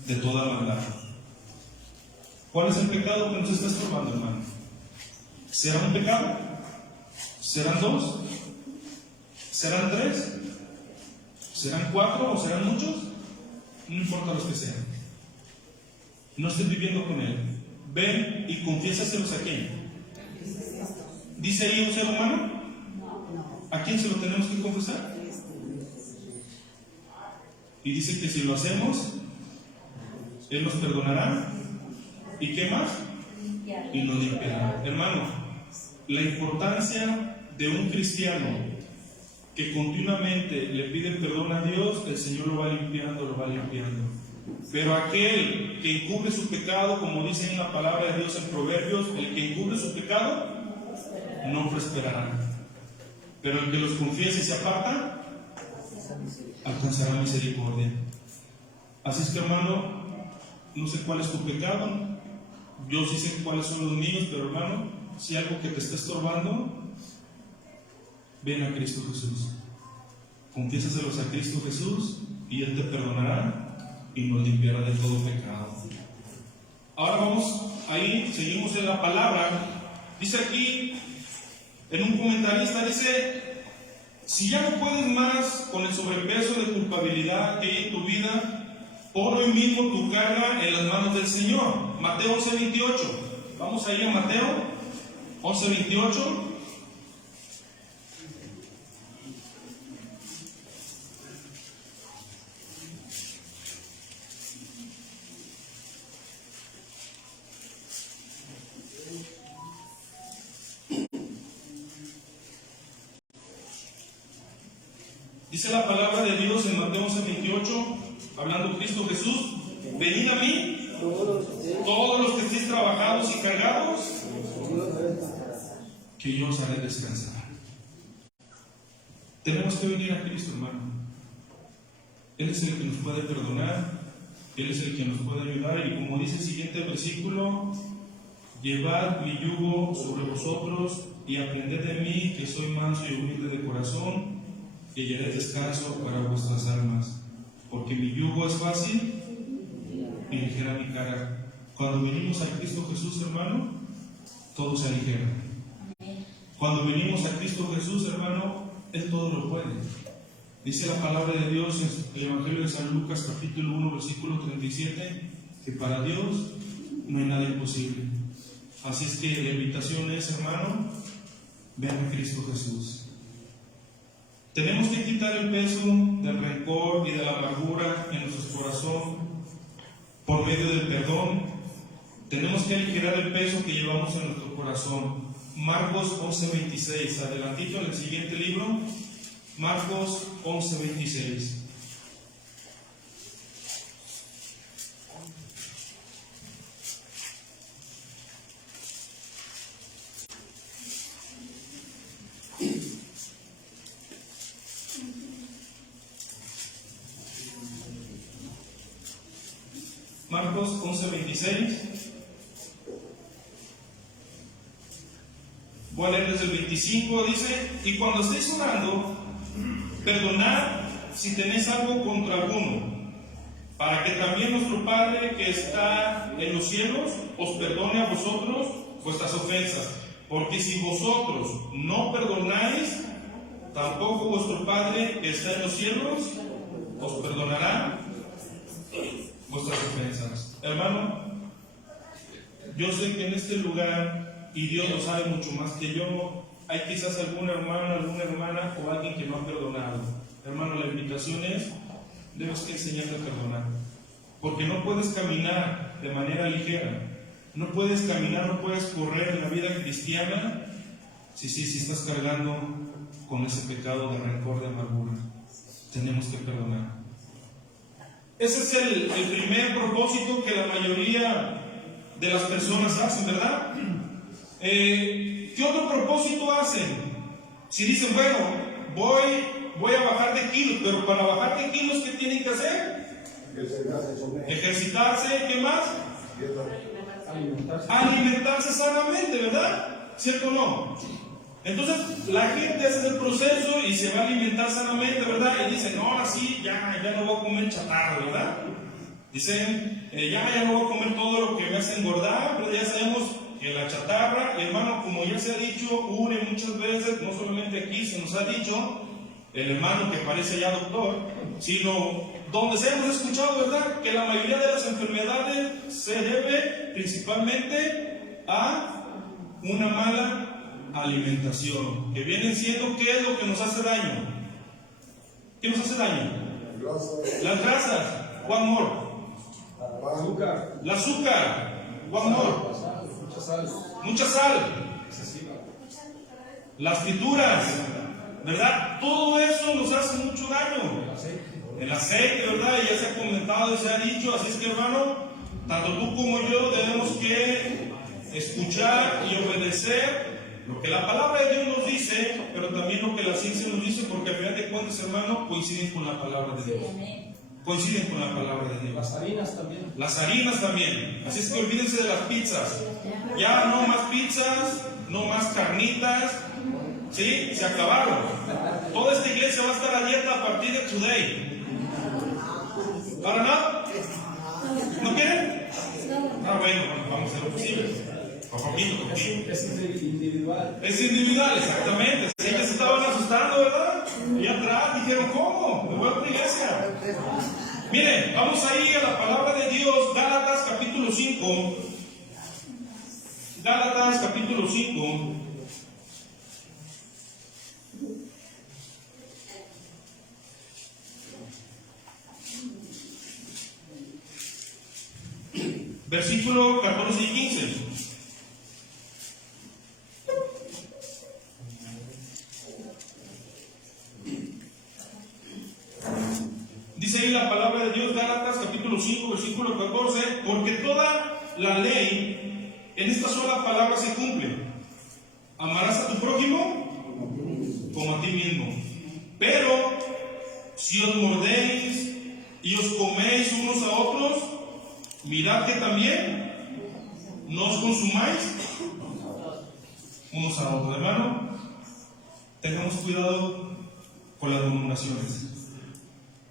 de toda maldad. ¿Cuál es el pecado que nos está estorbando, hermano? ¿Será un pecado? ¿Serán dos? ¿Serán tres? ¿Serán cuatro o serán muchos? No importa los que sean. No estés viviendo con Él. Ven y confiésaselos a quién. ¿Dice ahí un ser humano? ¿A quién se lo tenemos que confesar? Y dice que si lo hacemos, Él nos perdonará. ¿Y qué más? Y nos limpiará. Hermano, la importancia de un cristiano que continuamente le pide perdón a Dios, el Señor lo va limpiando, lo va limpiando. Pero aquel que encubre su pecado, como dice en la palabra de Dios en Proverbios, el que encubre su pecado no prosperará. Pero el que los confiesa y se aparta, alcanzará misericordia. Así es que, hermano, no sé cuál es tu pecado. Yo sí sé cuáles son los míos, pero, hermano, si hay algo que te está estorbando, ven a Cristo Jesús. Confiésaselos a Cristo Jesús y Él te perdonará y nos limpiará de todo pecado. Ahora vamos, ahí seguimos en la palabra Dice aquí, en un comentarista, dice, si ya no puedes más con el sobrepeso de culpabilidad que hay en tu vida, pon hoy mismo tu carga en las manos del Señor. Mateo 11:28. Vamos a ir a Mateo 11:28. Dice la palabra de Dios en Mateo 11:28, hablando Cristo Jesús, venid a mí, todos los que estéis trabajados y cargados, que yo os haré descansar. Tenemos que venir a Cristo, hermano. Él es el que nos puede perdonar, Él es el que nos puede ayudar, y como dice el siguiente versículo, llevad mi yugo sobre vosotros y aprended de mí, que soy manso y humilde de corazón, y hallaréis descanso para vuestras almas, porque mi yugo es fácil y ligera mi carga. Cuando venimos a Cristo Jesús, hermano, todo se aligera. Cuando venimos a Cristo Jesús, hermano, Él todo lo puede. Dice la palabra de Dios en el Evangelio de San Lucas, capítulo 1, versículo 37, que para Dios no hay nada imposible. Así es que la invitación es, hermano, ven a Cristo Jesús. Tenemos que quitar el peso del rencor y de la amargura en nuestro corazón por medio del perdón. Tenemos que aligerar el peso que llevamos en nuestro corazón. Marcos 11:26, adelantito en el siguiente libro, Marcos 11:26. Marcos 11:26. Voy a leer desde el 25, dice, y cuando estéis orando, perdonad si tenéis algo contra alguno, para que también nuestro Padre que está en los cielos os perdone a vosotros vuestras ofensas. Porque si vosotros no perdonáis, tampoco vuestro Padre que está en los cielos os perdonará vuestras ofensas. Hermano, yo sé que en este lugar, y Dios lo sabe mucho más que yo, hay quizás algún hermano, alguna hermana o alguien que no ha perdonado. Hermano, la invitación es, debes que enseñarte a perdonar, porque no puedes caminar de manera ligera, no puedes caminar, no puedes correr en la vida cristiana si estás cargando con ese pecado de rencor, de amargura. Tenemos que perdonar. Ese es el primer propósito que la mayoría de las personas hacen, ¿verdad? ¿Qué otro propósito hacen? Si dicen, bueno, voy a bajar de kilos, pero para bajar de kilos, ¿qué tienen que hacer? Ejercitarse, ¿qué más? Alimentarse sanamente, ¿verdad? ¿Cierto o no? Entonces, la gente hace el proceso y se va a alimentar sanamente, ¿verdad? Y dicen, no, ahora sí, ya no voy a comer chatarra, ¿verdad? Dicen, ya no voy a comer todo lo que me hace engordar, pero ya sabemos que la chatarra, hermano, como ya se ha dicho muchas veces, no solamente aquí se nos ha dicho, el hermano que parece ya doctor, sino donde se hemos escuchado, ¿verdad?, que la mayoría de las enfermedades se debe principalmente a una mala alimentación, que vienen siendo, ¿qué es lo que nos hace daño? ¿Qué nos hace daño? Las grasas. One more. El azúcar. One more. Mucha sal. Las frituras, ¿verdad? Todo eso nos hace mucho daño. El aceite, ¿verdad? Ya se ha comentado y se ha dicho, así es que, hermano, tanto tú como yo debemos que escuchar y obedecer lo que la palabra de Dios nos dice, pero también lo que la ciencia nos dice, porque al final de cuentas, hermano, coinciden con la palabra de Dios. Coinciden con la palabra de Dios. Las harinas también. Las harinas también. Así es que olvídense de las pizzas. Ya no más pizzas, no más carnitas. ¿Sí? Se acabaron. Toda esta iglesia va a estar a dieta a partir de today. ¿Para nada? ¿No quieren? Ah, bueno, vamos a hacer lo posible. Poquito. Es individual. Es individual, exactamente. Sí, que se estaban asustando, ¿verdad? Y atrás dijeron, ¿cómo? Me voy a otra iglesia. Miren, vamos ahí a la palabra de Dios, Gálatas capítulo 5. Gálatas capítulo 5. Versículo 14 y 15. Dice ahí la palabra de Dios, Gálatas capítulo 5, versículo 14, porque toda la ley en esta sola palabra se cumple. Amarás a tu prójimo como a ti mismo. Pero si os mordéis y os coméis unos a otros, mirad que también no os consumáis unos a otros. Hermano, tengamos cuidado con las murmuraciones.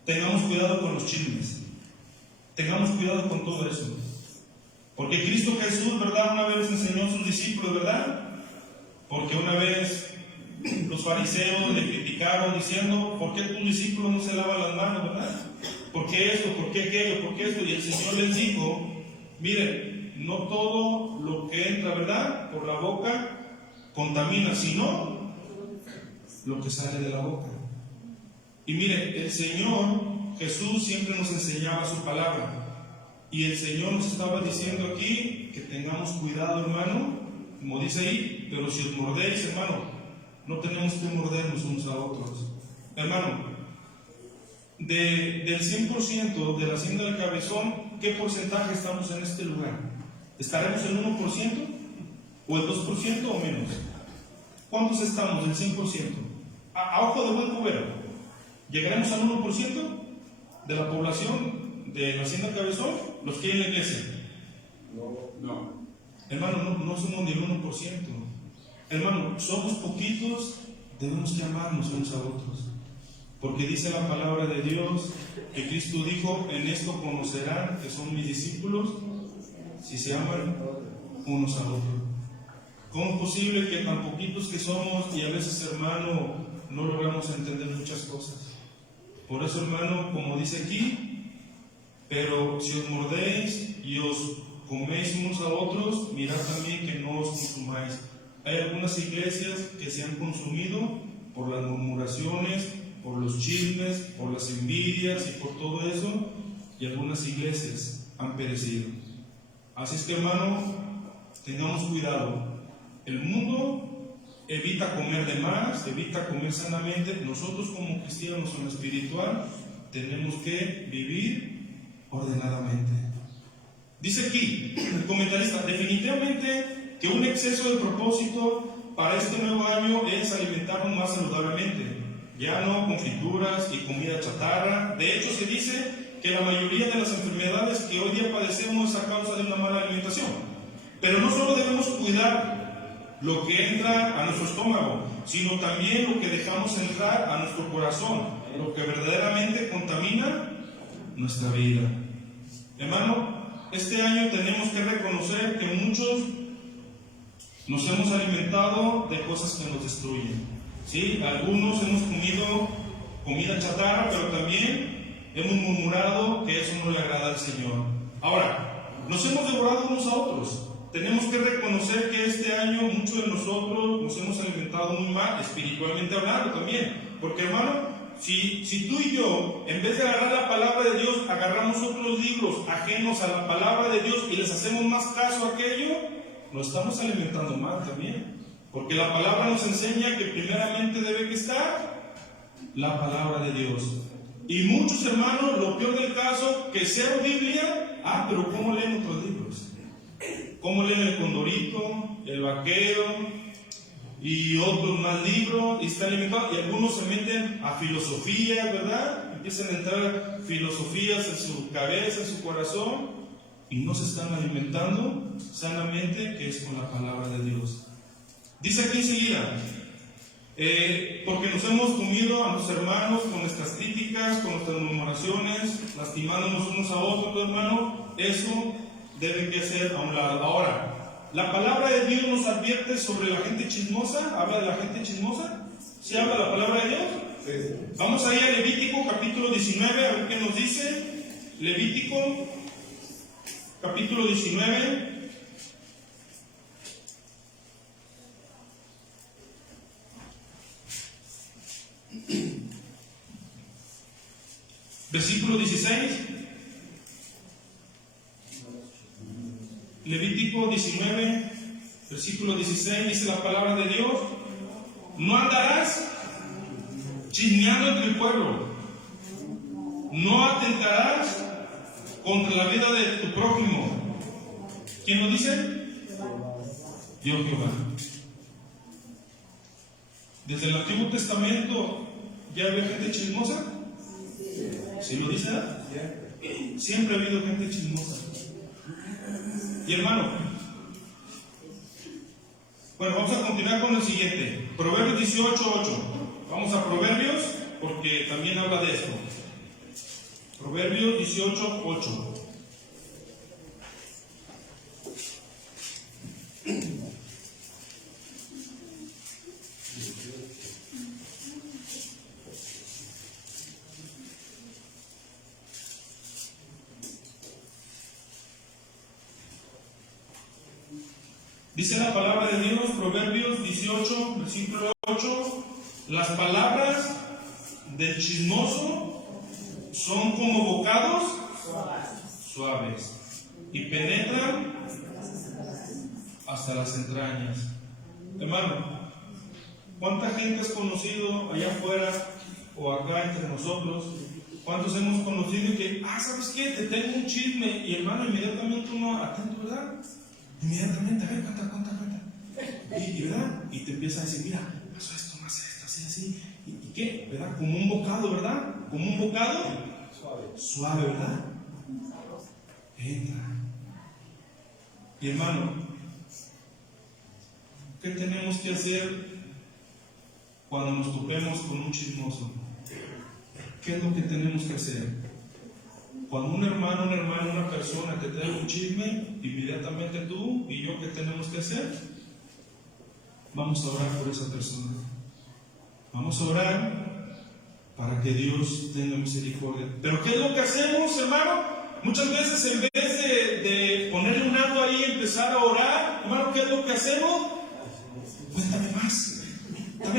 Tengamos cuidado con los chismes. Tengamos cuidado con todo eso. Porque Cristo Jesús, ¿verdad? Una vez enseñó a sus discípulos, ¿verdad? Porque una vez los fariseos le criticaron diciendo, ¿por qué tus discípulos no se lavan las manos, verdad? ¿Por qué esto? ¿Por qué aquello? ¿Por qué esto? Y el Señor les dijo, miren, no todo lo que entra, ¿verdad?, por la boca contamina, sino lo que sale de la boca. Y miren, el Señor Jesús siempre nos enseñaba su palabra. Y el Señor nos estaba diciendo aquí que tengamos cuidado, hermano, como dice ahí, pero si os mordéis, hermano, no tenemos que mordernos unos a otros. Hermano, del 100% de la hacienda del Cabezón, ¿qué porcentaje estamos en este lugar? ¿Estaremos en 1%? ¿O el 2% o menos? ¿Cuántos estamos del 100%? A ojo de buen cubero, ¿llegaremos al 1% de la población de la hacienda del Cabezón? ¿Los que hay en la iglesia? No. Hermano, no somos ni el 1%. Hermano, somos poquitos, debemos que amarnos unos a otros. Porque dice la palabra de Dios que Cristo dijo, en esto conocerán que son mis discípulos, si se aman unos a otros. ¿Cómo es posible que tan poquitos que somos y a veces, hermano, no logramos entender muchas cosas? Por eso, hermano, como dice aquí, pero si os mordéis y os coméis unos a otros, mirad también que no os consumáis. Hay algunas iglesias que se han consumido por las murmuraciones, por los chismes, por las envidias y por todo eso, y algunas iglesias han perecido. Así es que, hermano, tengamos cuidado. El mundo evita comer de más, evita comer sanamente. Nosotros como cristianos en lo espiritual tenemos que vivir ordenadamente. Dice aquí el comentarista, definitivamente que un exceso de propósito para este nuevo año es alimentarnos más saludablemente, ya no con frituras y comida chatarra. De hecho, se dice que la mayoría de las enfermedades que hoy día padecemos es a causa de una mala alimentación. Pero no solo debemos cuidar lo que entra a nuestro estómago, sino también lo que dejamos entrar a nuestro corazón, lo que verdaderamente contamina nuestra vida. Hermano, este año tenemos que reconocer que muchos nos hemos alimentado de cosas que nos destruyen. ¿Sí? Algunos hemos comido comida chatarra, pero también hemos murmurado que eso no le agrada al Señor. Ahora, nos hemos devorado unos a otros. Tenemos que reconocer que este año muchos de nosotros nos hemos alimentado muy mal, espiritualmente hablando también. Porque, hermano, si tú y yo, en vez de agarrar la palabra de Dios, agarramos otros libros ajenos a la palabra de Dios y les hacemos más caso a aquello, nos estamos alimentando mal también. Porque la palabra nos enseña que primeramente debe que estar la palabra de Dios. Y muchos, hermanos, lo peor del caso, que sea Biblia, pero ¿cómo leen otros libros? ¿Cómo leen el Condorito, el Vaquero y otros más libros? Y están alimentados, y algunos se meten a filosofía, ¿verdad? Empiezan a entrar filosofías en su cabeza, en su corazón, y no se están alimentando sanamente, que es con la palabra de Dios. Dice aquí enseguida, porque nos hemos comido a nuestros hermanos con nuestras críticas, con nuestras murmuraciones, lastimándonos unos a otros, hermano. Eso debe que ser a un lado. Ahora, La palabra de Dios nos advierte sobre la gente chismosa. ¿Habla de la gente chismosa? ¿Sí habla la palabra de Dios? Sí. Vamos ahí a Levítico capítulo 19, a ver qué nos dice. Levítico capítulo 19. Versículo 16. Levítico 19, versículo 16, dice la palabra de Dios: no andarás chismeando entre el pueblo, no atentarás contra la vida de tu prójimo. ¿Quién lo dice? Dios Jehová. Desde el Antiguo Testamento ya había gente chismosa. ¿Sí lo dice? Siempre ha habido gente chismosa. Y hermano, bueno, vamos a continuar con el siguiente. Proverbios 18:8. Vamos a Proverbios porque también habla de esto. Proverbios 18:8. Dice la palabra de Dios, Proverbios 18, versículo 8, las palabras del chismoso son como bocados suaves y penetran hasta las entrañas. Hermano, ¿cuánta gente has conocido allá afuera o acá entre nosotros? ¿Cuántos hemos conocido que, ¿sabes qué? Te tengo un chisme, y hermano, inmediatamente uno atento, ¿verdad? Inmediatamente, a ver, cuenta. Y ¿verdad? Y te empieza a decir, mira, pasó esto, más esto, así. ¿Y qué? ¿Verdad? Como un bocado, ¿verdad? Como un bocado suave, ¿verdad? Entra. Y hermano, ¿qué tenemos que hacer cuando nos topemos con un chismoso? ¿Qué es lo que tenemos que hacer? Cuando un hermano, una persona te trae un chisme, inmediatamente tú y yo, ¿qué tenemos que hacer? Vamos a orar por esa persona. Vamos a orar para que Dios tenga misericordia. Pero ¿qué es lo que hacemos, hermano? Muchas veces en vez de ponerle un alto ahí y empezar a orar, hermano, ¿qué es lo que hacemos? Pues dame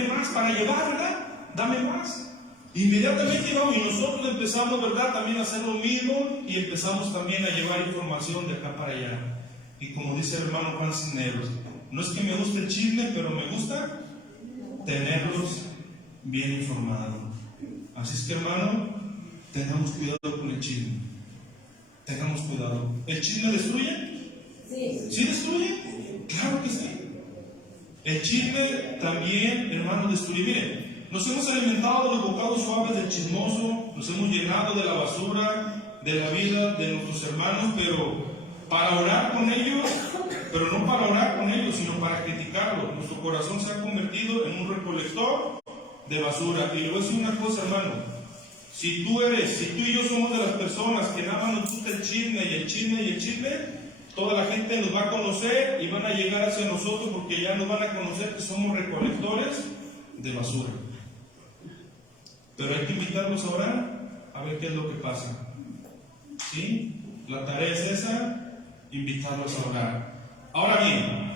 más para llevar, ¿verdad? Dame más. Inmediatamente vamos y nosotros empezamos, ¿verdad?, también a hacer lo mismo, y empezamos también a llevar información de acá para allá. Y como dice el hermano Juan Cisneros, no es que me guste el chisme, pero me gusta tenerlos bien informados. Así es que, hermano, tengamos cuidado con el chisme. Tengamos cuidado. ¿El chisme destruye? ¿Sí destruye? Claro que sí. El chisme también, hermano, destruye. Miren, nos hemos alimentado de los bocados suaves del chismoso, nos hemos llenado de la basura de la vida de nuestros hermanos, pero para orar con ellos, pero no para orar con ellos, sino para criticarlos. Nuestro corazón se ha convertido en un recolector de basura. Y le voy a decir una cosa, hermano: si tú y yo somos de las personas que nada más nos gusta el chisme y el chisme, toda la gente nos va a conocer y van a llegar hacia nosotros, porque ya nos van a conocer que somos recolectores de basura. Pero hay que invitarlos a orar, a ver qué es lo que pasa. ¿Sí? La tarea es esa, invitarlos a orar. Ahora bien,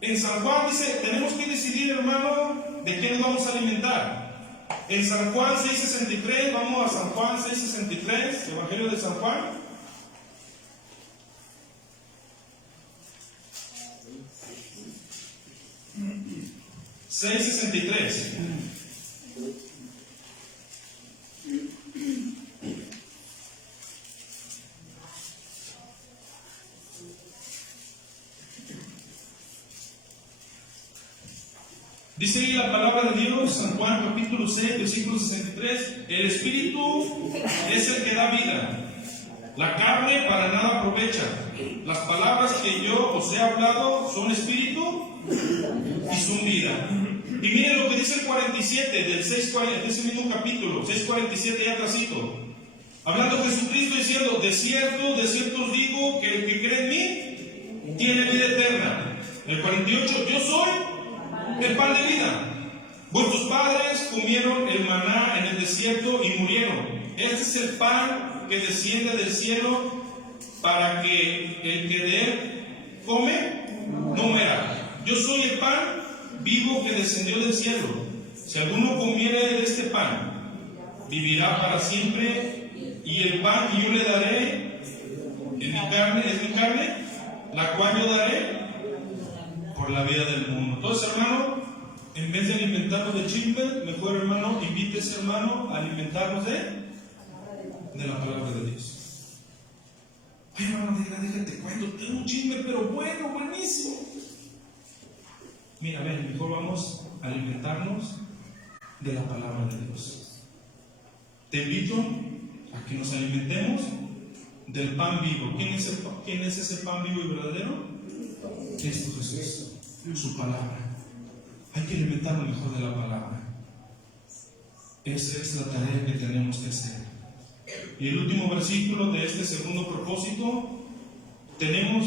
en San Juan dice, tenemos que decidir, hermano, de qué nos vamos a alimentar. En San Juan 6:63, vamos a San Juan 6:63, Evangelio de San Juan. (6:63) Dice ahí la palabra de Dios, San Juan capítulo 6, versículo 63, el Espíritu es el que da vida, la carne para nada aprovecha. Las palabras que yo os he hablado son espíritu y son vida. Y miren lo que dice el 47 del 6:40, de ese mismo capítulo, 6:47 ya atrasito. Hablando Jesucristo diciendo, de cierto os digo que el que cree en mí tiene vida eterna. El 48, yo soy el pan de vida. Vuestros padres comieron el maná en el desierto y murieron. Este es el pan que desciende del cielo para que el que de él come no muera. Yo soy el pan vivo que descendió del cielo. Si alguno comiere de este pan, vivirá para siempre. Y el pan que yo le daré en mi carne, es mi carne, la cual yo daré por la vida del mundo. Entonces, hermano, en vez de alimentarnos de chisme, mejor, hermano, invite a ese hermano a alimentarnos de la palabra de Dios. Ay, hermano, déjate cuento, tengo un chisme, pero bueno, buenísimo. Mira, ven, mejor vamos a alimentarnos de la palabra de Dios. Te invito a que nos alimentemos del pan vivo. ¿Quién es ese pan vivo y verdadero? Cristo Jesús, su palabra. Hay que alimentarnos mejor de la palabra. Esa es la tarea que tenemos que hacer. Y el último versículo de este segundo propósito, tenemos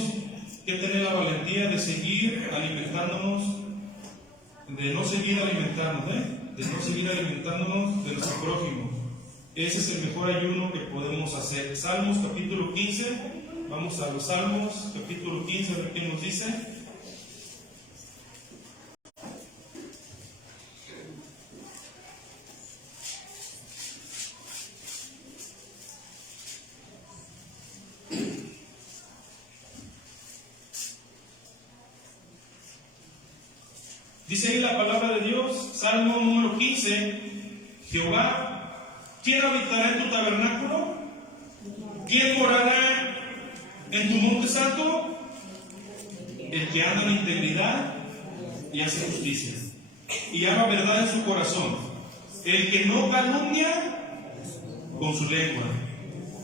que tener la valentía de seguir alimentándonos, de no seguir alimentándonos de nuestro prójimo. Ese es el mejor ayuno que podemos hacer. Salmos capítulo 15, vamos a los Salmos capítulo 15, a ver qué nos dice. Dice ahí la palabra de Dios, Salmo número 15, Jehová, ¿quién habitará en tu tabernáculo? ¿Quién morará en tu monte santo? El que anda en integridad y hace justicia, y ama verdad en su corazón. El que no calumnia con su lengua,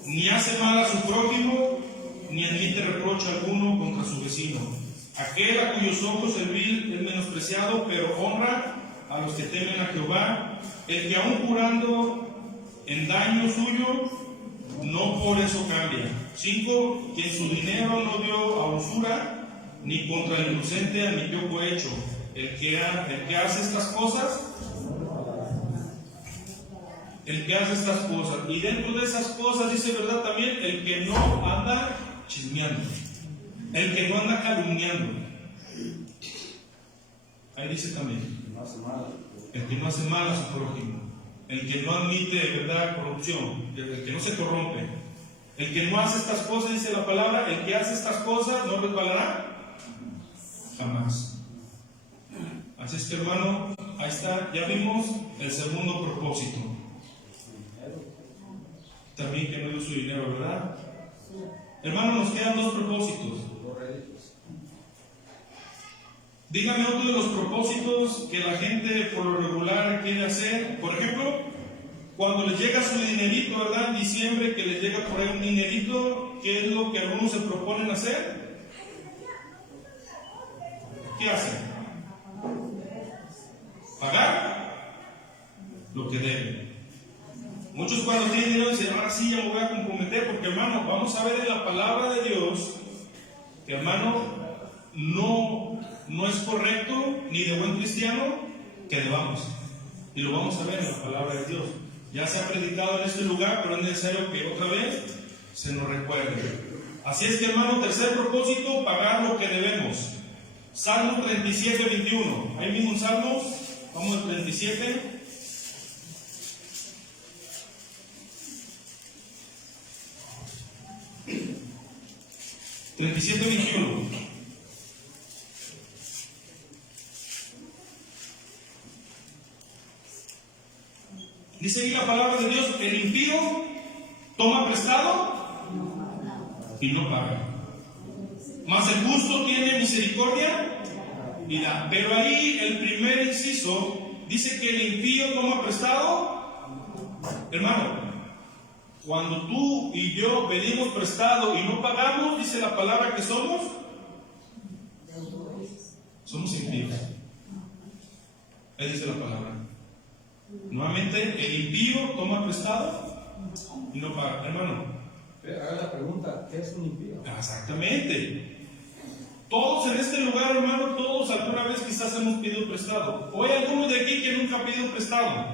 ni hace mal a su prójimo, ni admite reproche alguno contra su vecino. Aquel a cuyos ojos el vil es menospreciado, pero honra a los que temen a Jehová. El que aún jurando en daño suyo, no por eso cambia. 5. Quien su dinero no dio a usura, ni contra el inocente admitió cohecho. El que hace estas cosas, y dentro de esas cosas dice, ¿verdad? También el que no anda chismeando, el que no anda calumniando. Ahí dice también, el que no hace mal a su prójimo, el que no admite, ¿verdad?, corrupción, el que no se corrompe, el que no hace estas cosas, dice la palabra, el que hace estas cosas no resbalará jamás. Así es que, hermano, ahí está, ya vimos el segundo propósito. También que no dio su dinero, ¿verdad? Hermano, nos quedan 2 propósitos. Dígame otro de los propósitos que la gente por lo regular quiere hacer. Por ejemplo, cuando les llega su dinerito, ¿verdad? En diciembre, que les llega por ahí un dinerito, ¿qué es lo que algunos se proponen hacer? ¿Qué hacen? Pagar lo que deben. Muchos cuando tienen dinero dicen, ahora sí ya me voy a comprometer, porque, hermano, vamos a ver en la palabra de Dios que, hermano, no es correcto ni de buen cristiano que debamos. Y lo vamos a ver en la palabra de Dios. Ya se ha predicado en este lugar, pero es necesario que otra vez se nos recuerde. Así es que, hermano, tercer propósito, pagar lo que debemos. Salmo 37, 21. Ahí mismo en Salmos, vamos al 37. Dice ahí la palabra de Dios, el impío toma prestado y no paga, mas el justo tiene misericordia y da. Pero ahí el primer inciso dice que el impío toma prestado. Hermano, cuando tú y yo pedimos prestado y no pagamos, dice la palabra que somos impíos. Ahí dice la palabra. Nuevamente, el impío toma prestado y no paga. Hermano, haga la pregunta, ¿qué es un impío? Exactamente. Todos en este lugar, hermano, todos alguna vez quizás hemos pedido prestado. ¿O hay alguno de aquí que nunca ha pedido prestado?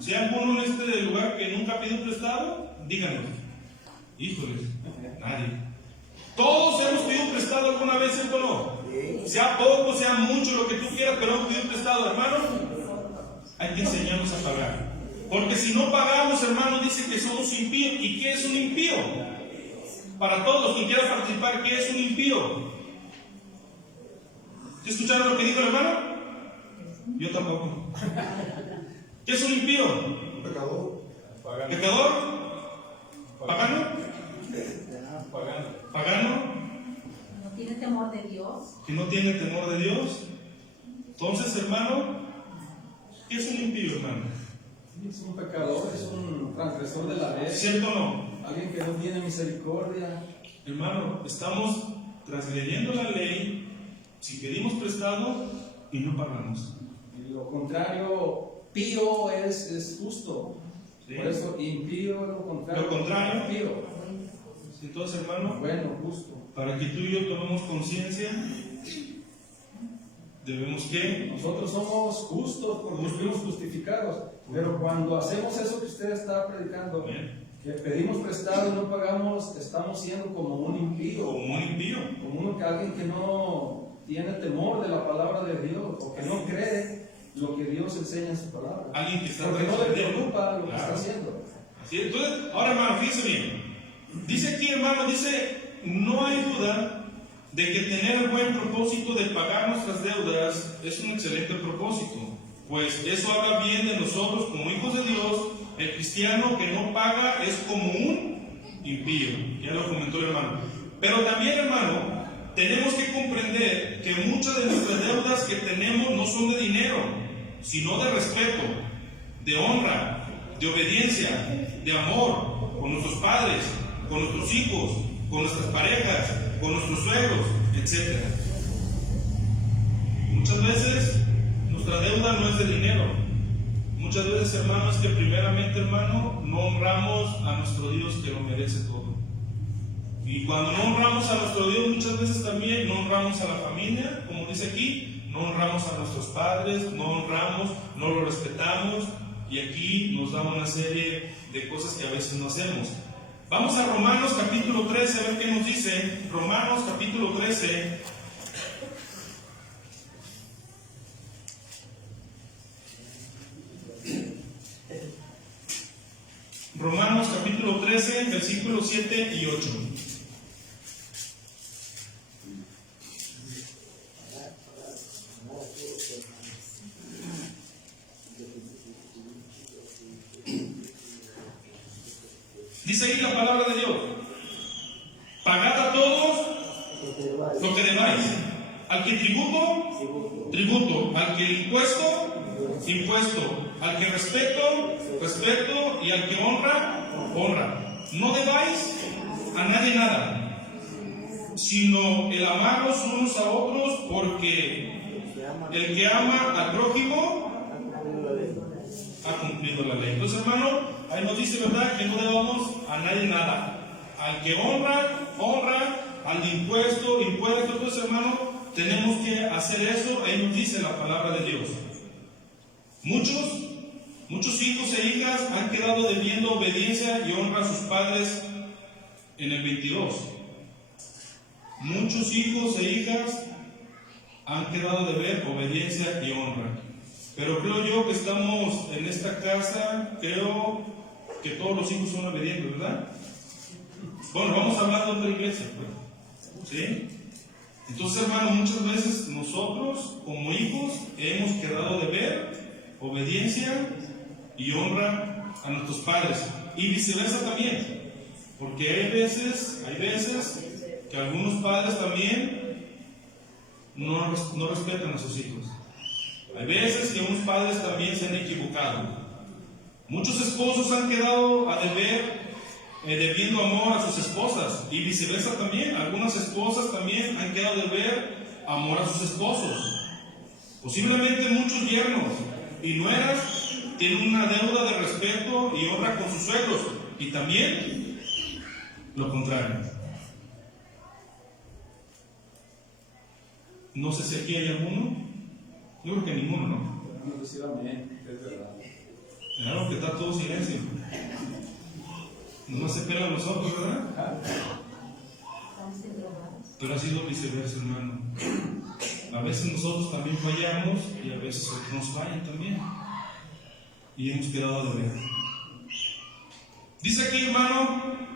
Si hay alguno en este lugar que nunca ha pedido prestado, díganos. Híjoles, nadie. Todos hemos pedido prestado alguna vez, ¿sí o no? Sea poco, sea mucho, lo que tú quieras, pero hemos pedido prestado, hermano. Hay que enseñarnos a pagar. Porque si no pagamos, hermano, dice que somos impíos. ¿Y qué es un impío? Para todos los que quieran participar, ¿qué es un impío? ¿Escucharon lo que dijo el hermano? Yo tampoco. ¿Qué es un impío? Pecador. ¿Pecador? ¿Pagano? ¿Pagano? ¿No tiene temor de Dios? ¿Que no tiene temor de Dios? Entonces, hermano, ¿qué es un impío, hermano? Es un pecador, es un transgresor de la ley. ¿Cierto o no? Alguien que no tiene misericordia. Hermano, estamos transgrediendo la ley si pedimos prestado y no pagamos. Y lo contrario, pío es justo. ¿Sí? Por eso, impío es lo contrario. Lo contrario. Pío. Entonces, hermano, Bueno, justo. para que tú y yo tomemos conciencia, debemos que Nosotros somos justos porque fuimos justificados. Pero cuando hacemos eso que usted está predicando, que pedimos prestado y no pagamos, estamos siendo como un impío. como un impío. Como alguien que no tiene temor de la palabra de Dios o que no cree lo que Dios enseña en su palabra. Alguien que está Porque no le transgrediendo. preocupa lo que Claro. está haciendo. Así es. Entonces, ahora, hermano, fíjese bien. Dice aquí, hermano, no hay duda de que tener el buen propósito de pagar nuestras deudas es un excelente propósito, pues eso habla bien de nosotros como hijos de Dios. El cristiano que no paga es como un impío, ya lo comentó el hermano. Pero también, hermano, tenemos que comprender que muchas de nuestras deudas que tenemos no son de dinero, sino de respeto, de honra, de obediencia, de amor con nuestros padres, con nuestros hijos, con nuestras parejas, con nuestros suegros, etc. Muchas veces nuestra deuda no es de dinero. Muchas veces, hermano, es que primeramente, hermano, no honramos a nuestro Dios que lo merece todo. Y cuando no honramos a nuestro Dios, muchas veces también no honramos a la familia, como dice aquí, no honramos a nuestros padres, no honramos, no lo respetamos, y aquí nos da una serie de cosas que a veces no hacemos. Vamos a Romanos capítulo 13, a ver qué nos dice. Romanos capítulo 13. Romanos capítulo 13, versículos 7 y 8. Dice ahí la palabra de Dios: pagad a todos lo que debáis. Al que tributo, tributo. Al que impuesto, impuesto. Al que respeto. Y al que honra, honra. No debáis a nadie nada, sino el amarnos unos a otros, porque el que ama al prójimo ha cumplido la ley. Entonces, hermano, ahí nos dice, ¿verdad?, que no debamos a nadie nada. Al que honra, honra. Al de impuesto. Entonces, hermano, tenemos que hacer eso. Ahí nos dice la palabra de Dios. Muchos hijos e hijas han quedado debiendo obediencia y honra a sus padres en el 22. Muchos hijos e hijas han quedado de deber obediencia y honra. Pero creo yo que estamos en esta casa, creo que todos los hijos son obedientes, ¿verdad? Bueno, vamos a hablar de otra iglesia, pues. ¿Sí? Entonces, hermano, muchas veces nosotros, como hijos, hemos quedado de deber obediencia y honra a nuestros padres. Y viceversa también. Porque hay veces que algunos padres también no respetan a sus hijos. Hay veces que unos padres también se han equivocado. Muchos esposos han quedado a deber debiendo amor a sus esposas, y viceversa también. Algunas esposas también han quedado de deber amor a sus esposos. Posiblemente muchos yernos y nueras tienen una deuda de respeto y honra con sus suegros, y también lo contrario. No sé si aquí hay alguno. Yo creo que ninguno, ¿no? Podemos decir amén, es verdad. Claro que está todo silencio. No se pelan los ojos, ¿verdad? Pero ha sido viceversa, hermano. A veces nosotros también fallamos y a veces otros nos fallan también. Y hemos quedado de ver. Dice aquí, hermano,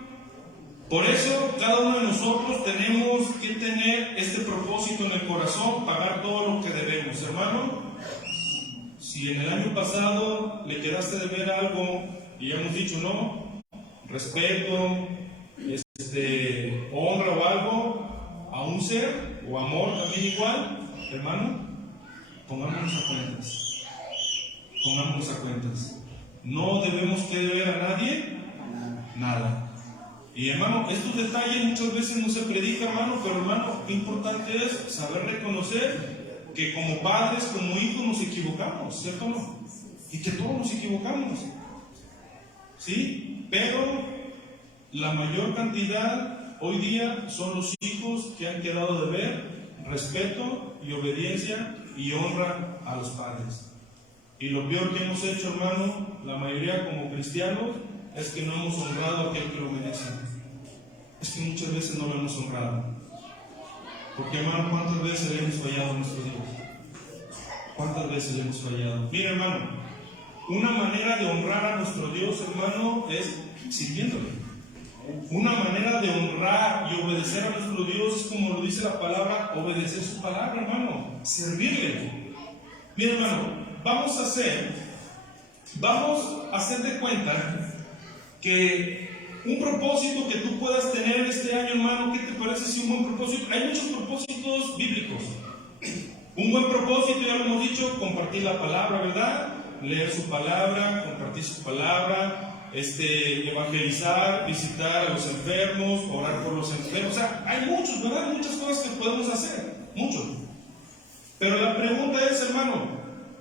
por eso cada uno de nosotros tenemos que tener este propósito en el corazón, pagar todo lo que debemos, hermano. Si en el año pasado le quedaste de ver algo y hemos dicho no, respeto, honra o algo a un ser, o amor también igual, hermano, pongámonos a cuentas. Pongámonos a cuentas. No debemos que deber a nadie nada. Y hermano, estos detalles muchas veces no se predica, hermano, pero hermano, qué importante es saber reconocer que como padres, como hijos nos equivocamos, ¿cierto o no? Y que todos nos equivocamos, ¿sí? Pero la mayor cantidad hoy día son los hijos que han quedado de ver respeto y obediencia y honra a los padres. Y lo peor que hemos hecho, hermano, la mayoría como cristianos, es que no hemos honrado a aquel que lo merece. Es que muchas veces no lo hemos honrado. Porque, hermano, ¿cuántas veces le hemos fallado a nuestro Dios? ¿Cuántas veces le hemos fallado? Mira, hermano, una manera de honrar a nuestro Dios, hermano, es sirviéndole. Una manera de honrar y obedecer a nuestro Dios es, como lo dice la palabra, obedecer su palabra, hermano, servirle. Mira, hermano, vamos a hacer de cuenta que un propósito que tú puedas tener este año, hermano, ¿qué te parece si un buen propósito? Hay muchos propósitos bíblicos. Un buen propósito, ya lo hemos dicho, compartir la palabra, ¿verdad? Leer su palabra, compartir su palabra, evangelizar, visitar a los enfermos, orar por los enfermos. O sea, hay muchos, ¿verdad? Muchas cosas que podemos hacer, muchos. Pero la pregunta es, hermano,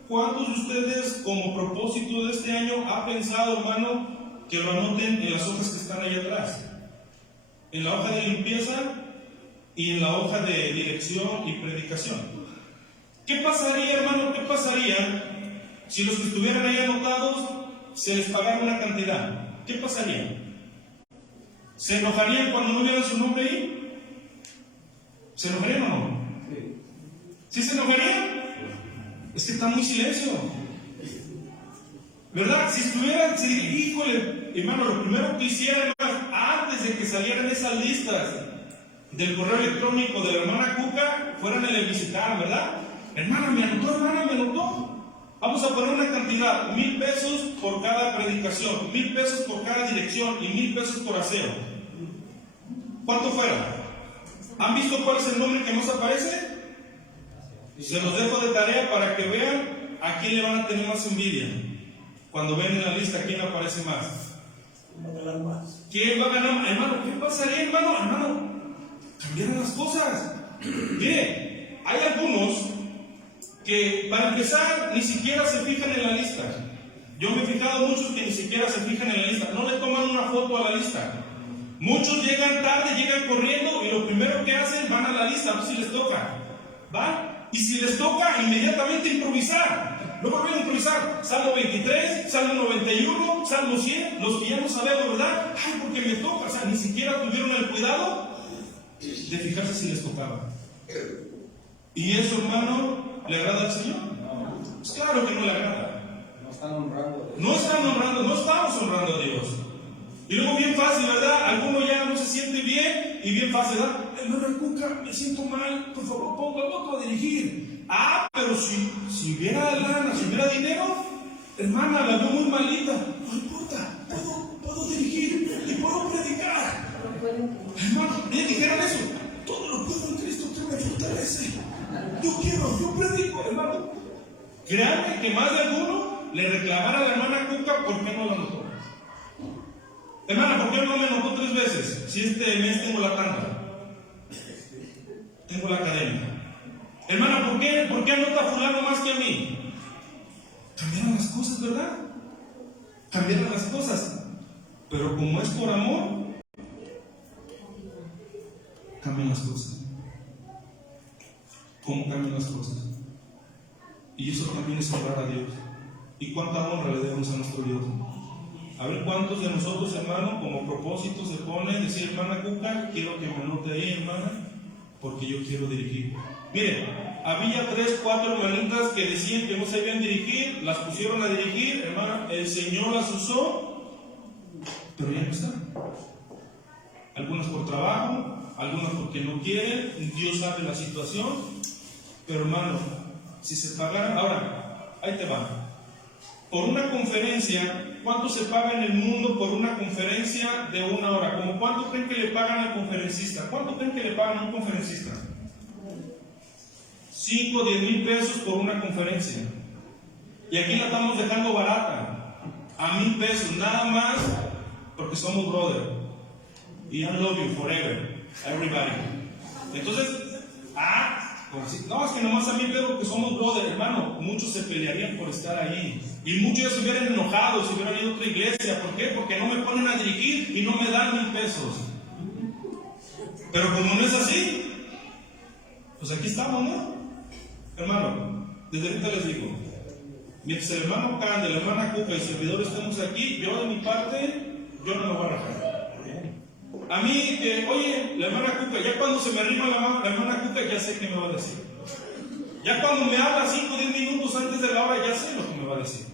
¿cuántos de ustedes como propósito de este año ha pensado, hermano, que lo anoten en las hojas que están ahí atrás? En la hoja de limpieza y en la hoja de dirección y predicación. ¿Qué pasaría, hermano? ¿Qué pasaría si los que estuvieran ahí anotados se les pagara una cantidad? ¿Qué pasaría? ¿Se enojarían cuando no vieran su nombre ahí? ¿Se enojarían o no? ¿Sí se enojarían? Es que está muy silencio, ¿verdad? Si estuvieran, híjole, hermano, lo primero que hicieran, antes de que salieran esas listas del correo electrónico de la hermana Cuca, fueran a le visitar, ¿verdad? Hermana, me anotó. Vamos a poner una cantidad, 1,000 pesos por cada predicación, 1,000 pesos por cada dirección y 1,000 pesos por aseo. ¿Cuánto fuera? ¿Han visto cuál es el nombre que nos aparece? Se los dejo de tarea para que vean a quién le van a tener más envidia. Cuando ven en la lista quién aparece más. ¿Quién va a ganar más? Hermano, ¿qué pasaría, hermano? Hermano, cambiaron las cosas. Mire, hay algunos que para empezar ni siquiera se fijan en la lista. Yo me he fijado muchos que ni siquiera se fijan en la lista. No le toman una foto a la lista. Muchos llegan tarde, llegan corriendo y lo primero que hacen, van a la lista, a ver si les toca. ¿Va? Y si les toca, inmediatamente improvisar. No vuelven a improvisar. Salmo 23, Salmo 91, Salmo 100, los que ya no sabemos, ¿verdad? Ay, porque me toca. O sea, ni siquiera tuvieron el cuidado de fijarse si les tocaba. ¿Y eso, hermano, le agrada al Señor? No. Pues claro que no le agrada. No están honrando. No estamos honrando a Dios. Y luego bien fácil, ¿verdad? Alguno ya no se siente bien y bien fácil, ¿verdad? Hermano Cuca, me siento mal, por favor, pongo al otro a dirigir. Ah, pero si hubiera lana, si hubiera dinero, hermana, la veo muy malita. No importa, puedo dirigir y puedo predicar. Hermano, ellos dijeron eso. Todo lo puedo en Cristo que me fortalece. Yo predico, hermano. Créanme que más de alguno le reclamara a la hermana Cuca por qué no la anotó. Hermana, ¿por qué no me anotó 3 veces? Si este mes tengo la tanda, tengo la academia. Hermana, ¿por qué anota a fulano más que a mí? Cambiaron las cosas, ¿verdad? Cambiaron las cosas. Pero como es por amor, cambian las cosas. cómo cambian las cosas. Y eso también es honrar a Dios. ¿Y cuánta honra le debemos a nuestro Dios? A ver cuántos de nosotros, hermano, como propósito se pone decir, hermana Cuca, quiero que me anote ahí, hermana, porque yo quiero dirigir. Miren, había 3, 4 hermanitas que decían que no sabían dirigir, las pusieron a dirigir, hermana, el Señor las usó, pero ya no están. Algunas por trabajo, algunas porque no quieren, Dios sabe la situación, pero hermano, si se pagaran, ahora, ahí te va. Por una conferencia, ¿cuánto se paga en el mundo por una conferencia de 1 hora? ¿Cómo cuánto creen que le pagan al conferencista? ¿Cuánto creen que le pagan a un conferencista? 5 o 10 mil pesos por una conferencia. Y aquí la estamos dejando barata, a 1,000 pesos, nada más, porque somos brother. Y I love you forever, everybody. Entonces, no, es que nomás a 1,000 pesos que somos brother, hermano. Muchos se pelearían por estar ahí. Y muchos ya se hubieran enojado, se hubieran ido a otra iglesia. ¿Por qué? Porque no me ponen a dirigir y no me dan 1,000 pesos. Pero como no es así, pues aquí estamos, ¿no? Hermano, desde ahorita les digo, mientras el hermano Cande, la hermana Cuca y el servidor estemos aquí, yo de mi parte, yo no me voy a rajar. A mí, oye, la hermana Cuca, ya cuando se me arrima la hermana Cuca, ya sé qué me va a decir. Ya cuando me habla 5 o 10 minutos antes de la hora, ya sé lo que me va a decir.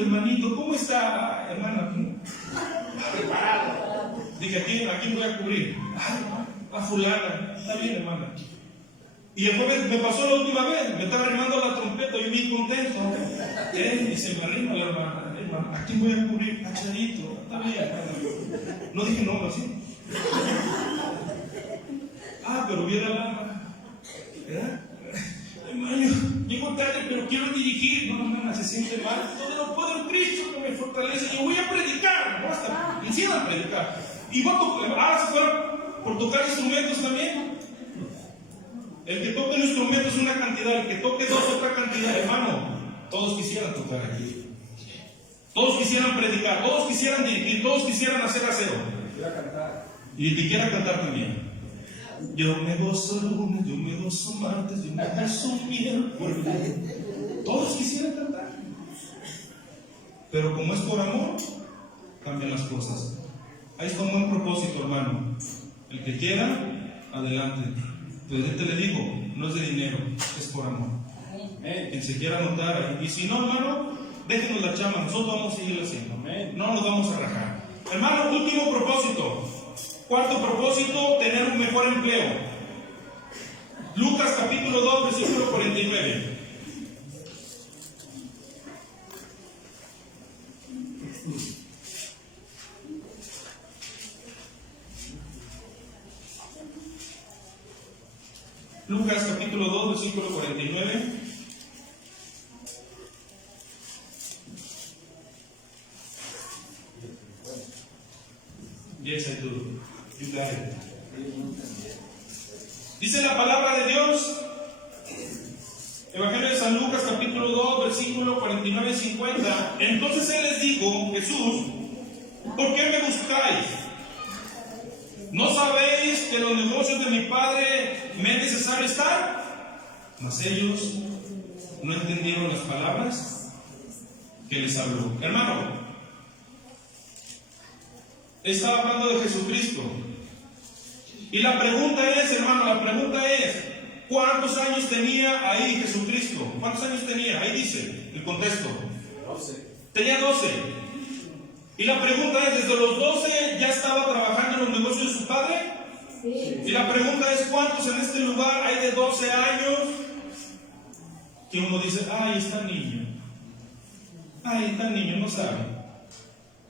Hermanito, ¿cómo está? Hermana, preparado. Dije, ¿a quién voy a cubrir? A fulana. Está bien, hermana. Y el jueves me pasó la última vez, me estaba arrimando la trompeta, yo bien contento. Y se me arrima la hermana. ¿A quién voy a cubrir? A Charito. Está bien, hermana. No dije no, así. Pero viera la... ¿verdad? Hermano, llego tarde, pero quiero dirigir. No, hermana, se siente mal. Todo lo puedo en Cristo que me fortalece. Yo voy a predicar. No basta. Encima a predicar. Y voy a tocar. Ahora se fueron por tocar instrumentos también. El que toque un instrumento es una cantidad, el que toque 2 otra cantidad, hermano. Todos quisieran tocar aquí. Todos quisieran predicar, todos quisieran dirigir, todos quisieran hacer aseo. Y el que quiera cantar también. Yo me gozo lunes, yo me gozo martes, yo me gozo miércoles. Todos quisieran cantar. Pero como es por amor, cambian las cosas. Ahí está un buen propósito, hermano. El que quiera, adelante. Pero yo te le digo, no es de dinero, es por amor. Quien se quiera anotar ahí. Y si no, hermano, déjenos la chamba, nosotros vamos a seguir haciendo. No nos vamos a rajar. Hermano, último propósito. 4º propósito, tener un mejor empleo. Lucas capítulo 2, versículo 49. Lucas capítulo 2, versículo 49. Yes, I do. You got it. Dice la palabra de Dios, Evangelio de San Lucas capítulo 2, versículo 49 y 50. Entonces él les dijo, Jesús, ¿por qué me buscáis? ¿No sabéis que en los negocios de mi Padre me es necesario estar? Mas ellos no entendieron las palabras que les habló. Hermano, estaba hablando de Jesucristo. Y la pregunta es, hermano, ¿cuántos años tenía ahí Jesucristo? ¿Cuántos años tenía? Ahí dice el contexto. 12. Tenía 12. Y la pregunta es, ¿desde los 12 ya estaba trabajando en los negocios de su padre? Sí. Y la pregunta es, ¿cuántos en este lugar hay de 12 años que uno dice, ay, está niño? Ay, está niño, no sabe.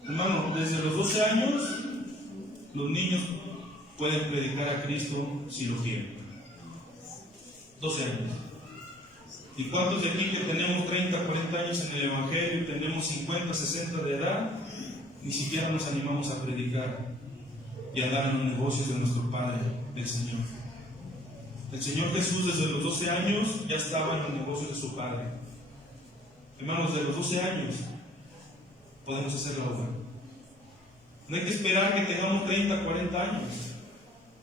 Hermano, desde los 12 años, los niños pueden predicar a Cristo si lo quieren. 12 años. ¿Y cuántos de aquí que tenemos 30, 40 años en el Evangelio y tenemos 50, 60 de edad, ni siquiera nos animamos a predicar y a dar en los negocios de nuestro Padre, el Señor? El Señor Jesús desde los 12 años ya estaba en los negocios de su Padre. Hermanos, desde los 12 años podemos hacer la obra. No hay que esperar que tengamos 30, 40 años.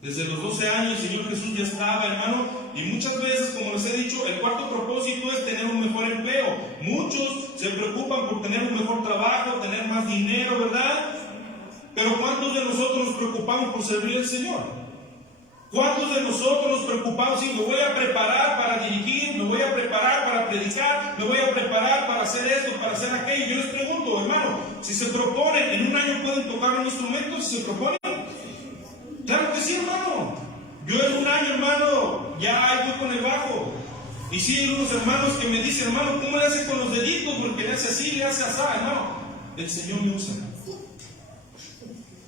Desde los 12 años el Señor Jesús ya estaba, hermano, y muchas veces, como les he dicho, el cuarto propósito es tener un mejor empleo. Muchos se preocupan por tener un mejor trabajo, tener más dinero, ¿verdad? Pero ¿cuántos de nosotros nos preocupamos por servir al Señor? ¿Cuántos de nosotros nos preocupamos? Sí, me voy a preparar para dirigir, me voy a preparar para predicar, me voy a preparar para hacer esto, para hacer aquello. Yo les pregunto, hermano, si se proponen, en un año pueden tocar un instrumento, si se proponen. Claro que sí, hermano. Yo en un año, hermano, ya voy con el bajo. Y sí, hay unos hermanos que me dicen, hermano, ¿cómo le hace con los deditos? Porque le hace así, le hace así, hermano. El Señor me usa.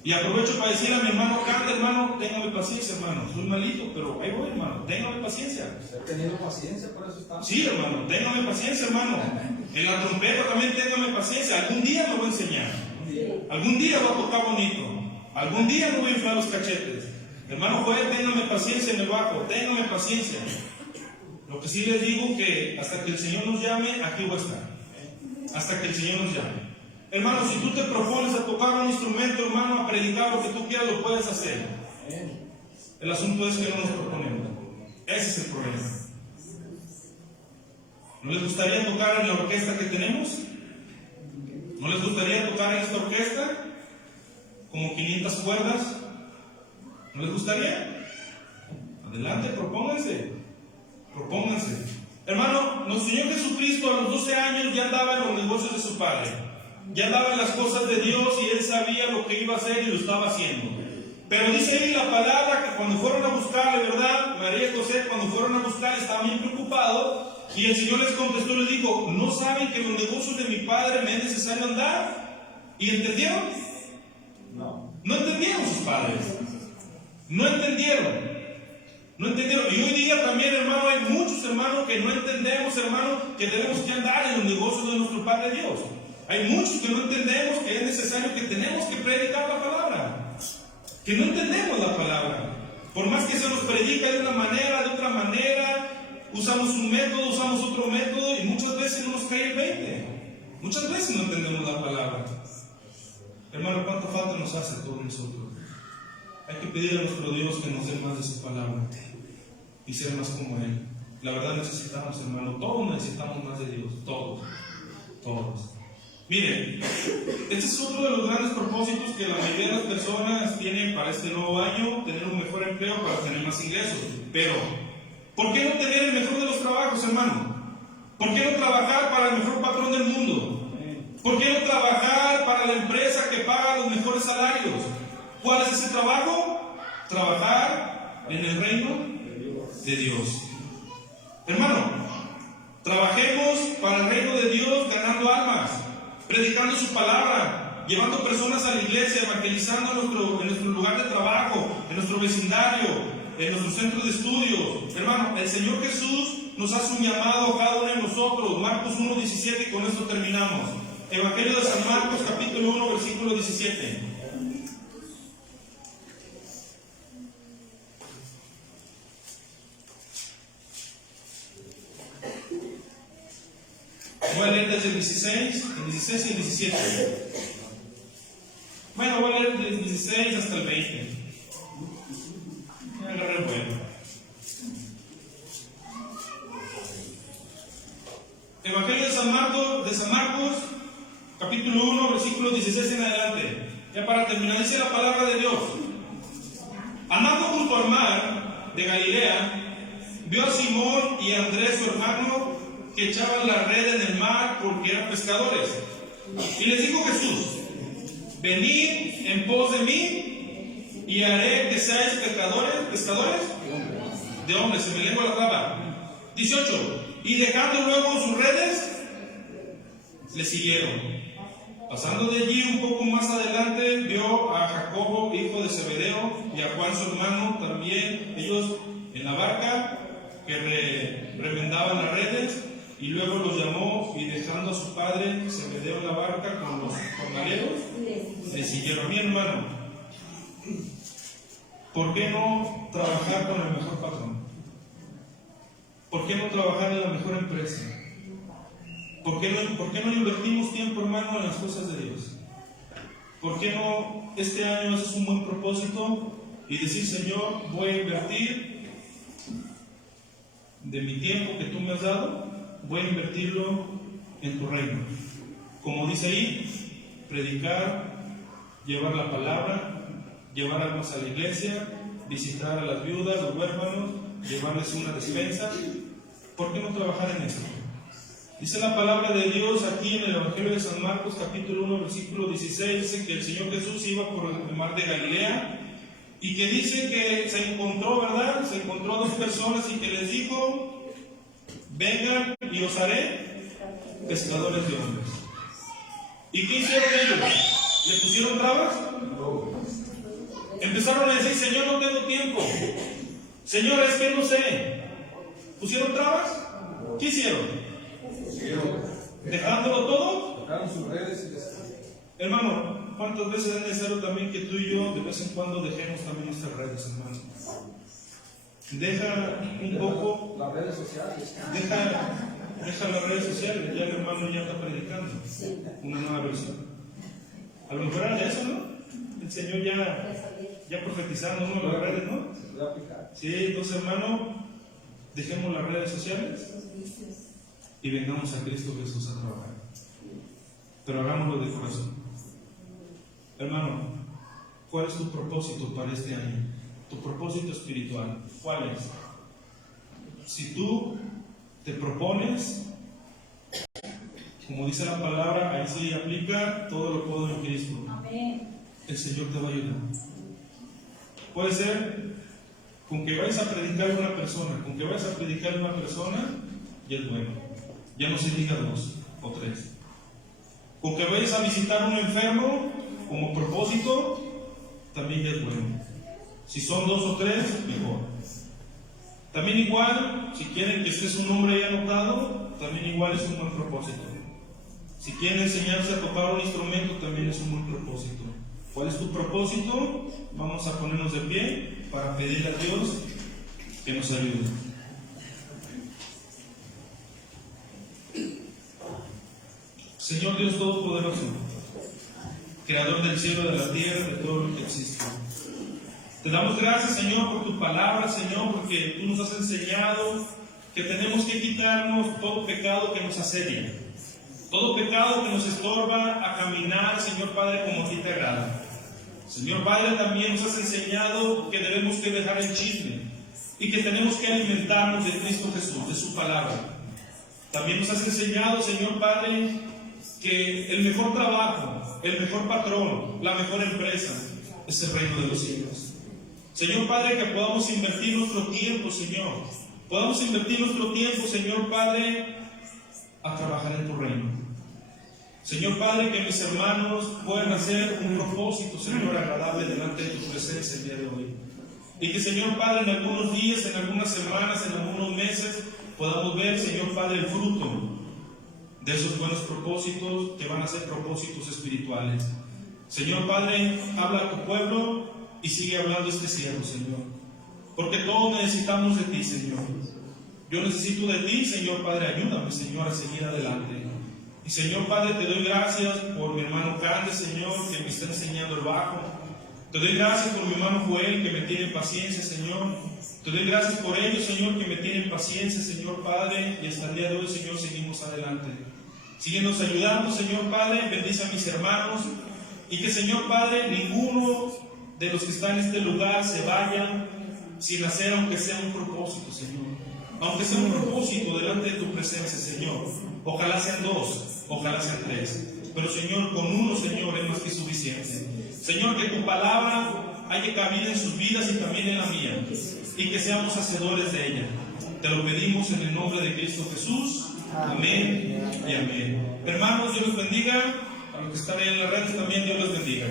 Y aprovecho para decir a mi hermano Cande, hermano, téngame paciencia, hermano. Soy malito, pero ahí voy, hermano. Téngame paciencia. Usted ha tenido paciencia, por eso está. Sí, hermano, téngame paciencia, hermano. En la trompeta también téngame paciencia. Algún día me voy a enseñar. Algún día voy a tocar bonito. Algún día me voy a inflar los cachetes. Hermano Joel, téngame paciencia en el bajo. Téngame paciencia. Lo que sí les digo que hasta que el Señor nos llame, aquí voy a estar. Hasta que el Señor nos llame. Hermano, si tú te propones a tocar un instrumento, hermano, a predicar lo que tú quieras, lo puedes hacer. El asunto es que no nos proponemos. Ese es el problema. ¿No les gustaría tocar en la orquesta que tenemos? ¿No les gustaría tocar en esta orquesta? Como 500 cuerdas. ¿No les gustaría? Adelante, propónganse. Propónganse. Hermano, nuestro Señor Jesucristo a los 12 años ya andaba en los negocios de su Padre. Ya andaba en las cosas de Dios y Él sabía lo que iba a hacer y lo estaba haciendo. Pero dice ahí la palabra que cuando fueron a buscarle, ¿verdad? María y José, cuando fueron a buscarle, estaban bien preocupados. Y el Señor les contestó, les dijo, ¿no saben que en los negocios de mi Padre me es necesario andar? ¿Y entendieron? No. No entendieron sus padres. No entendieron. No entendieron. Y hoy día también, hermano, hay muchos hermanos que no entendemos, hermano, que debemos que andar en los negocios de nuestro Padre Dios. Hay muchos que no entendemos que es necesario, que tenemos que predicar la palabra. Que no entendemos la palabra. Por más que se nos predica de una manera, de otra manera, usamos un método, usamos otro método y muchas veces no nos cae el 20. Muchas veces no entendemos la palabra. Hermano, ¿cuánta falta nos hace a todos nosotros? Hay que pedir a nuestro Dios que nos dé más de su palabra y ser más como Él. La verdad necesitamos, hermano, todos necesitamos más de Dios, todos. Miren, este es otro de los grandes propósitos que la mayoría de las personas tienen para este nuevo año, tener un mejor empleo para tener más ingresos. Pero, ¿por qué no tener el mejor de los trabajos, hermano? ¿Por qué no trabajar para el mejor patrón del mundo? ¿Por qué no trabajar para la empresa que paga los mejores salarios? ¿Cuál es ese trabajo? Trabajar en el reino de Dios. Hermano, trabajemos para el reino de Dios ganando almas, predicando su palabra, llevando personas a la iglesia, evangelizando en nuestro lugar de trabajo, en nuestro vecindario, en nuestro centro de estudios. Hermano, el Señor Jesús nos hace un llamado a cada uno de nosotros. Marcos 1:17, y con esto terminamos. Evangelio de San Marcos, capítulo 1, versículo 17. Voy a leer desde el 16 y el 17. Bueno, voy a leer desde el 16 hasta el 20. Me agarré el vuelo. Evangelio de San Marcos, capítulo 1, versículo 16 en adelante. Ya para terminar, dice la palabra de Dios. Andando junto al mar de Galilea, vio a Simón y a Andrés, su hermano, que echaban la red en el mar porque eran pescadores. Y les dijo Jesús: venid en pos de mí y haré que seáis pescadores de hombres. Se me lengua la traba. 18. Y dejando luego sus redes, le siguieron. Pasando de allí un poco más adelante, vio a Jacobo, hijo de Zebedeo, y a Juan, su hermano, también ellos en la barca, que remendaban las redes. Y luego los llamó, y dejando a su padre Zebedeo en la barca con los jornaleros, le siguieron. Mi hermano, ¿por qué no trabajar con el mejor patrón? ¿Por qué no trabajar en la mejor empresa? ¿Por qué no invertimos tiempo, hermano, en las cosas de Dios? ¿Por qué no este año haces un buen propósito y decir, Señor, voy a invertir de mi tiempo que tú me has dado, voy a invertirlo en tu reino. Como dice ahí, predicar, llevar la palabra, llevar almas a la iglesia, visitar a las viudas, los huérfanos, llevarles una despensa. ¿Por qué no trabajar en eso? Dice la palabra de Dios aquí en el Evangelio de San Marcos, capítulo 1, versículo 16, dice que el Señor Jesús iba por el mar de Galilea y que dice que se encontró, ¿verdad? Se encontró a dos personas y que les dijo, vengan y os haré pescadores de hombres. ¿Y qué hicieron ellos? ¿Le pusieron trabas? Empezaron a decir, Señor, no tengo tiempo. Señor, es que no sé. ¿Pusieron trabas? ¿Qué hicieron? ¿Dejándolo todo? Tocaron sus redes y les... Hermano, ¿cuántas veces es necesario también que tú y yo de vez en cuando dejemos también nuestras redes, hermano? Deja un poco... Las redes sociales. Deja las redes sociales. Ya el hermano ya está predicando una nueva versión. A lo mejor era eso, ¿no? El Señor ya profetizando uno en las redes, ¿no? Se puede aplicar. Sí, entonces, hermano, dejemos las redes sociales y vengamos a Cristo Jesús a trabajar. Pero hagámoslo de corazón. Hermano, ¿cuál es tu propósito para este año? Tu propósito espiritual, ¿cuál es? Si tú te propones, como dice la palabra, ahí se aplica, todo lo puedo en Cristo. El Señor te va a ayudar. Puede ser con que vayas a predicar a una persona, ya es bueno. Ya no se diga 2 o 3. Con que vayas a visitar a un enfermo como propósito, también ya es bueno. Si son 2 o 3, mejor. También igual, si quieren que esté su nombre ahí anotado, también igual es un buen propósito. Si quieren enseñarse a tocar un instrumento, también es un buen propósito. ¿Cuál es tu propósito? Vamos a ponernos de pie para pedirle a Dios que nos ayude. Señor Dios Todopoderoso, Creador del cielo, de la tierra, de todo lo que existe. Te damos gracias, Señor, por tu palabra, Señor, porque tú nos has enseñado que tenemos que quitarnos todo pecado que nos asedia, todo pecado que nos estorba a caminar, Señor Padre, como a ti te agrada. Señor Padre, también nos has enseñado que debemos que dejar el chisme y que tenemos que alimentarnos de Cristo Jesús, de su palabra. También nos has enseñado, Señor Padre, que el mejor trabajo, el mejor patrón, la mejor empresa es el reino de los cielos. Señor Padre, que podamos invertir nuestro tiempo, Señor. Podamos invertir nuestro tiempo, Señor Padre, a trabajar en tu reino. Señor Padre, que mis hermanos puedan hacer un propósito, Señor, agradable delante de tu presencia el día de hoy. Y que, Señor Padre, en algunos días, en algunas semanas, en algunos meses, podamos ver, Señor Padre, el fruto de esos buenos propósitos que van a ser propósitos espirituales. Señor Padre, habla a tu pueblo y sigue hablando este siervo, Señor. Porque todos necesitamos de ti, Señor. Yo necesito de ti, Señor Padre, ayúdame, Señor, a seguir adelante. Y Señor Padre, te doy gracias por mi hermano Cande, Señor, que me está enseñando el bajo. Te doy gracias por mi hermano Joel, que me tiene paciencia, Señor. Te doy gracias por ellos, Señor, que me tienen paciencia, Señor Padre. Y hasta el día de hoy, Señor, seguimos adelante. Síguenos ayudando, Señor Padre. Bendice a mis hermanos. Y que, Señor Padre, ninguno de los que están en este lugar se vaya sin hacer, aunque sea un propósito, Señor. Aunque sea un propósito delante de tu presencia, Señor. Ojalá sean 2, ojalá sean 3. Pero, Señor, con uno, Señor, es más que suficiente. Señor, que tu palabra haya cabida en sus vidas y también en la mía. Y que seamos hacedores de ella. Te lo pedimos en el nombre de Cristo Jesús. Amén y amén. Hermanos, Dios los bendiga. A los que están ahí en las redes también, Dios los bendiga.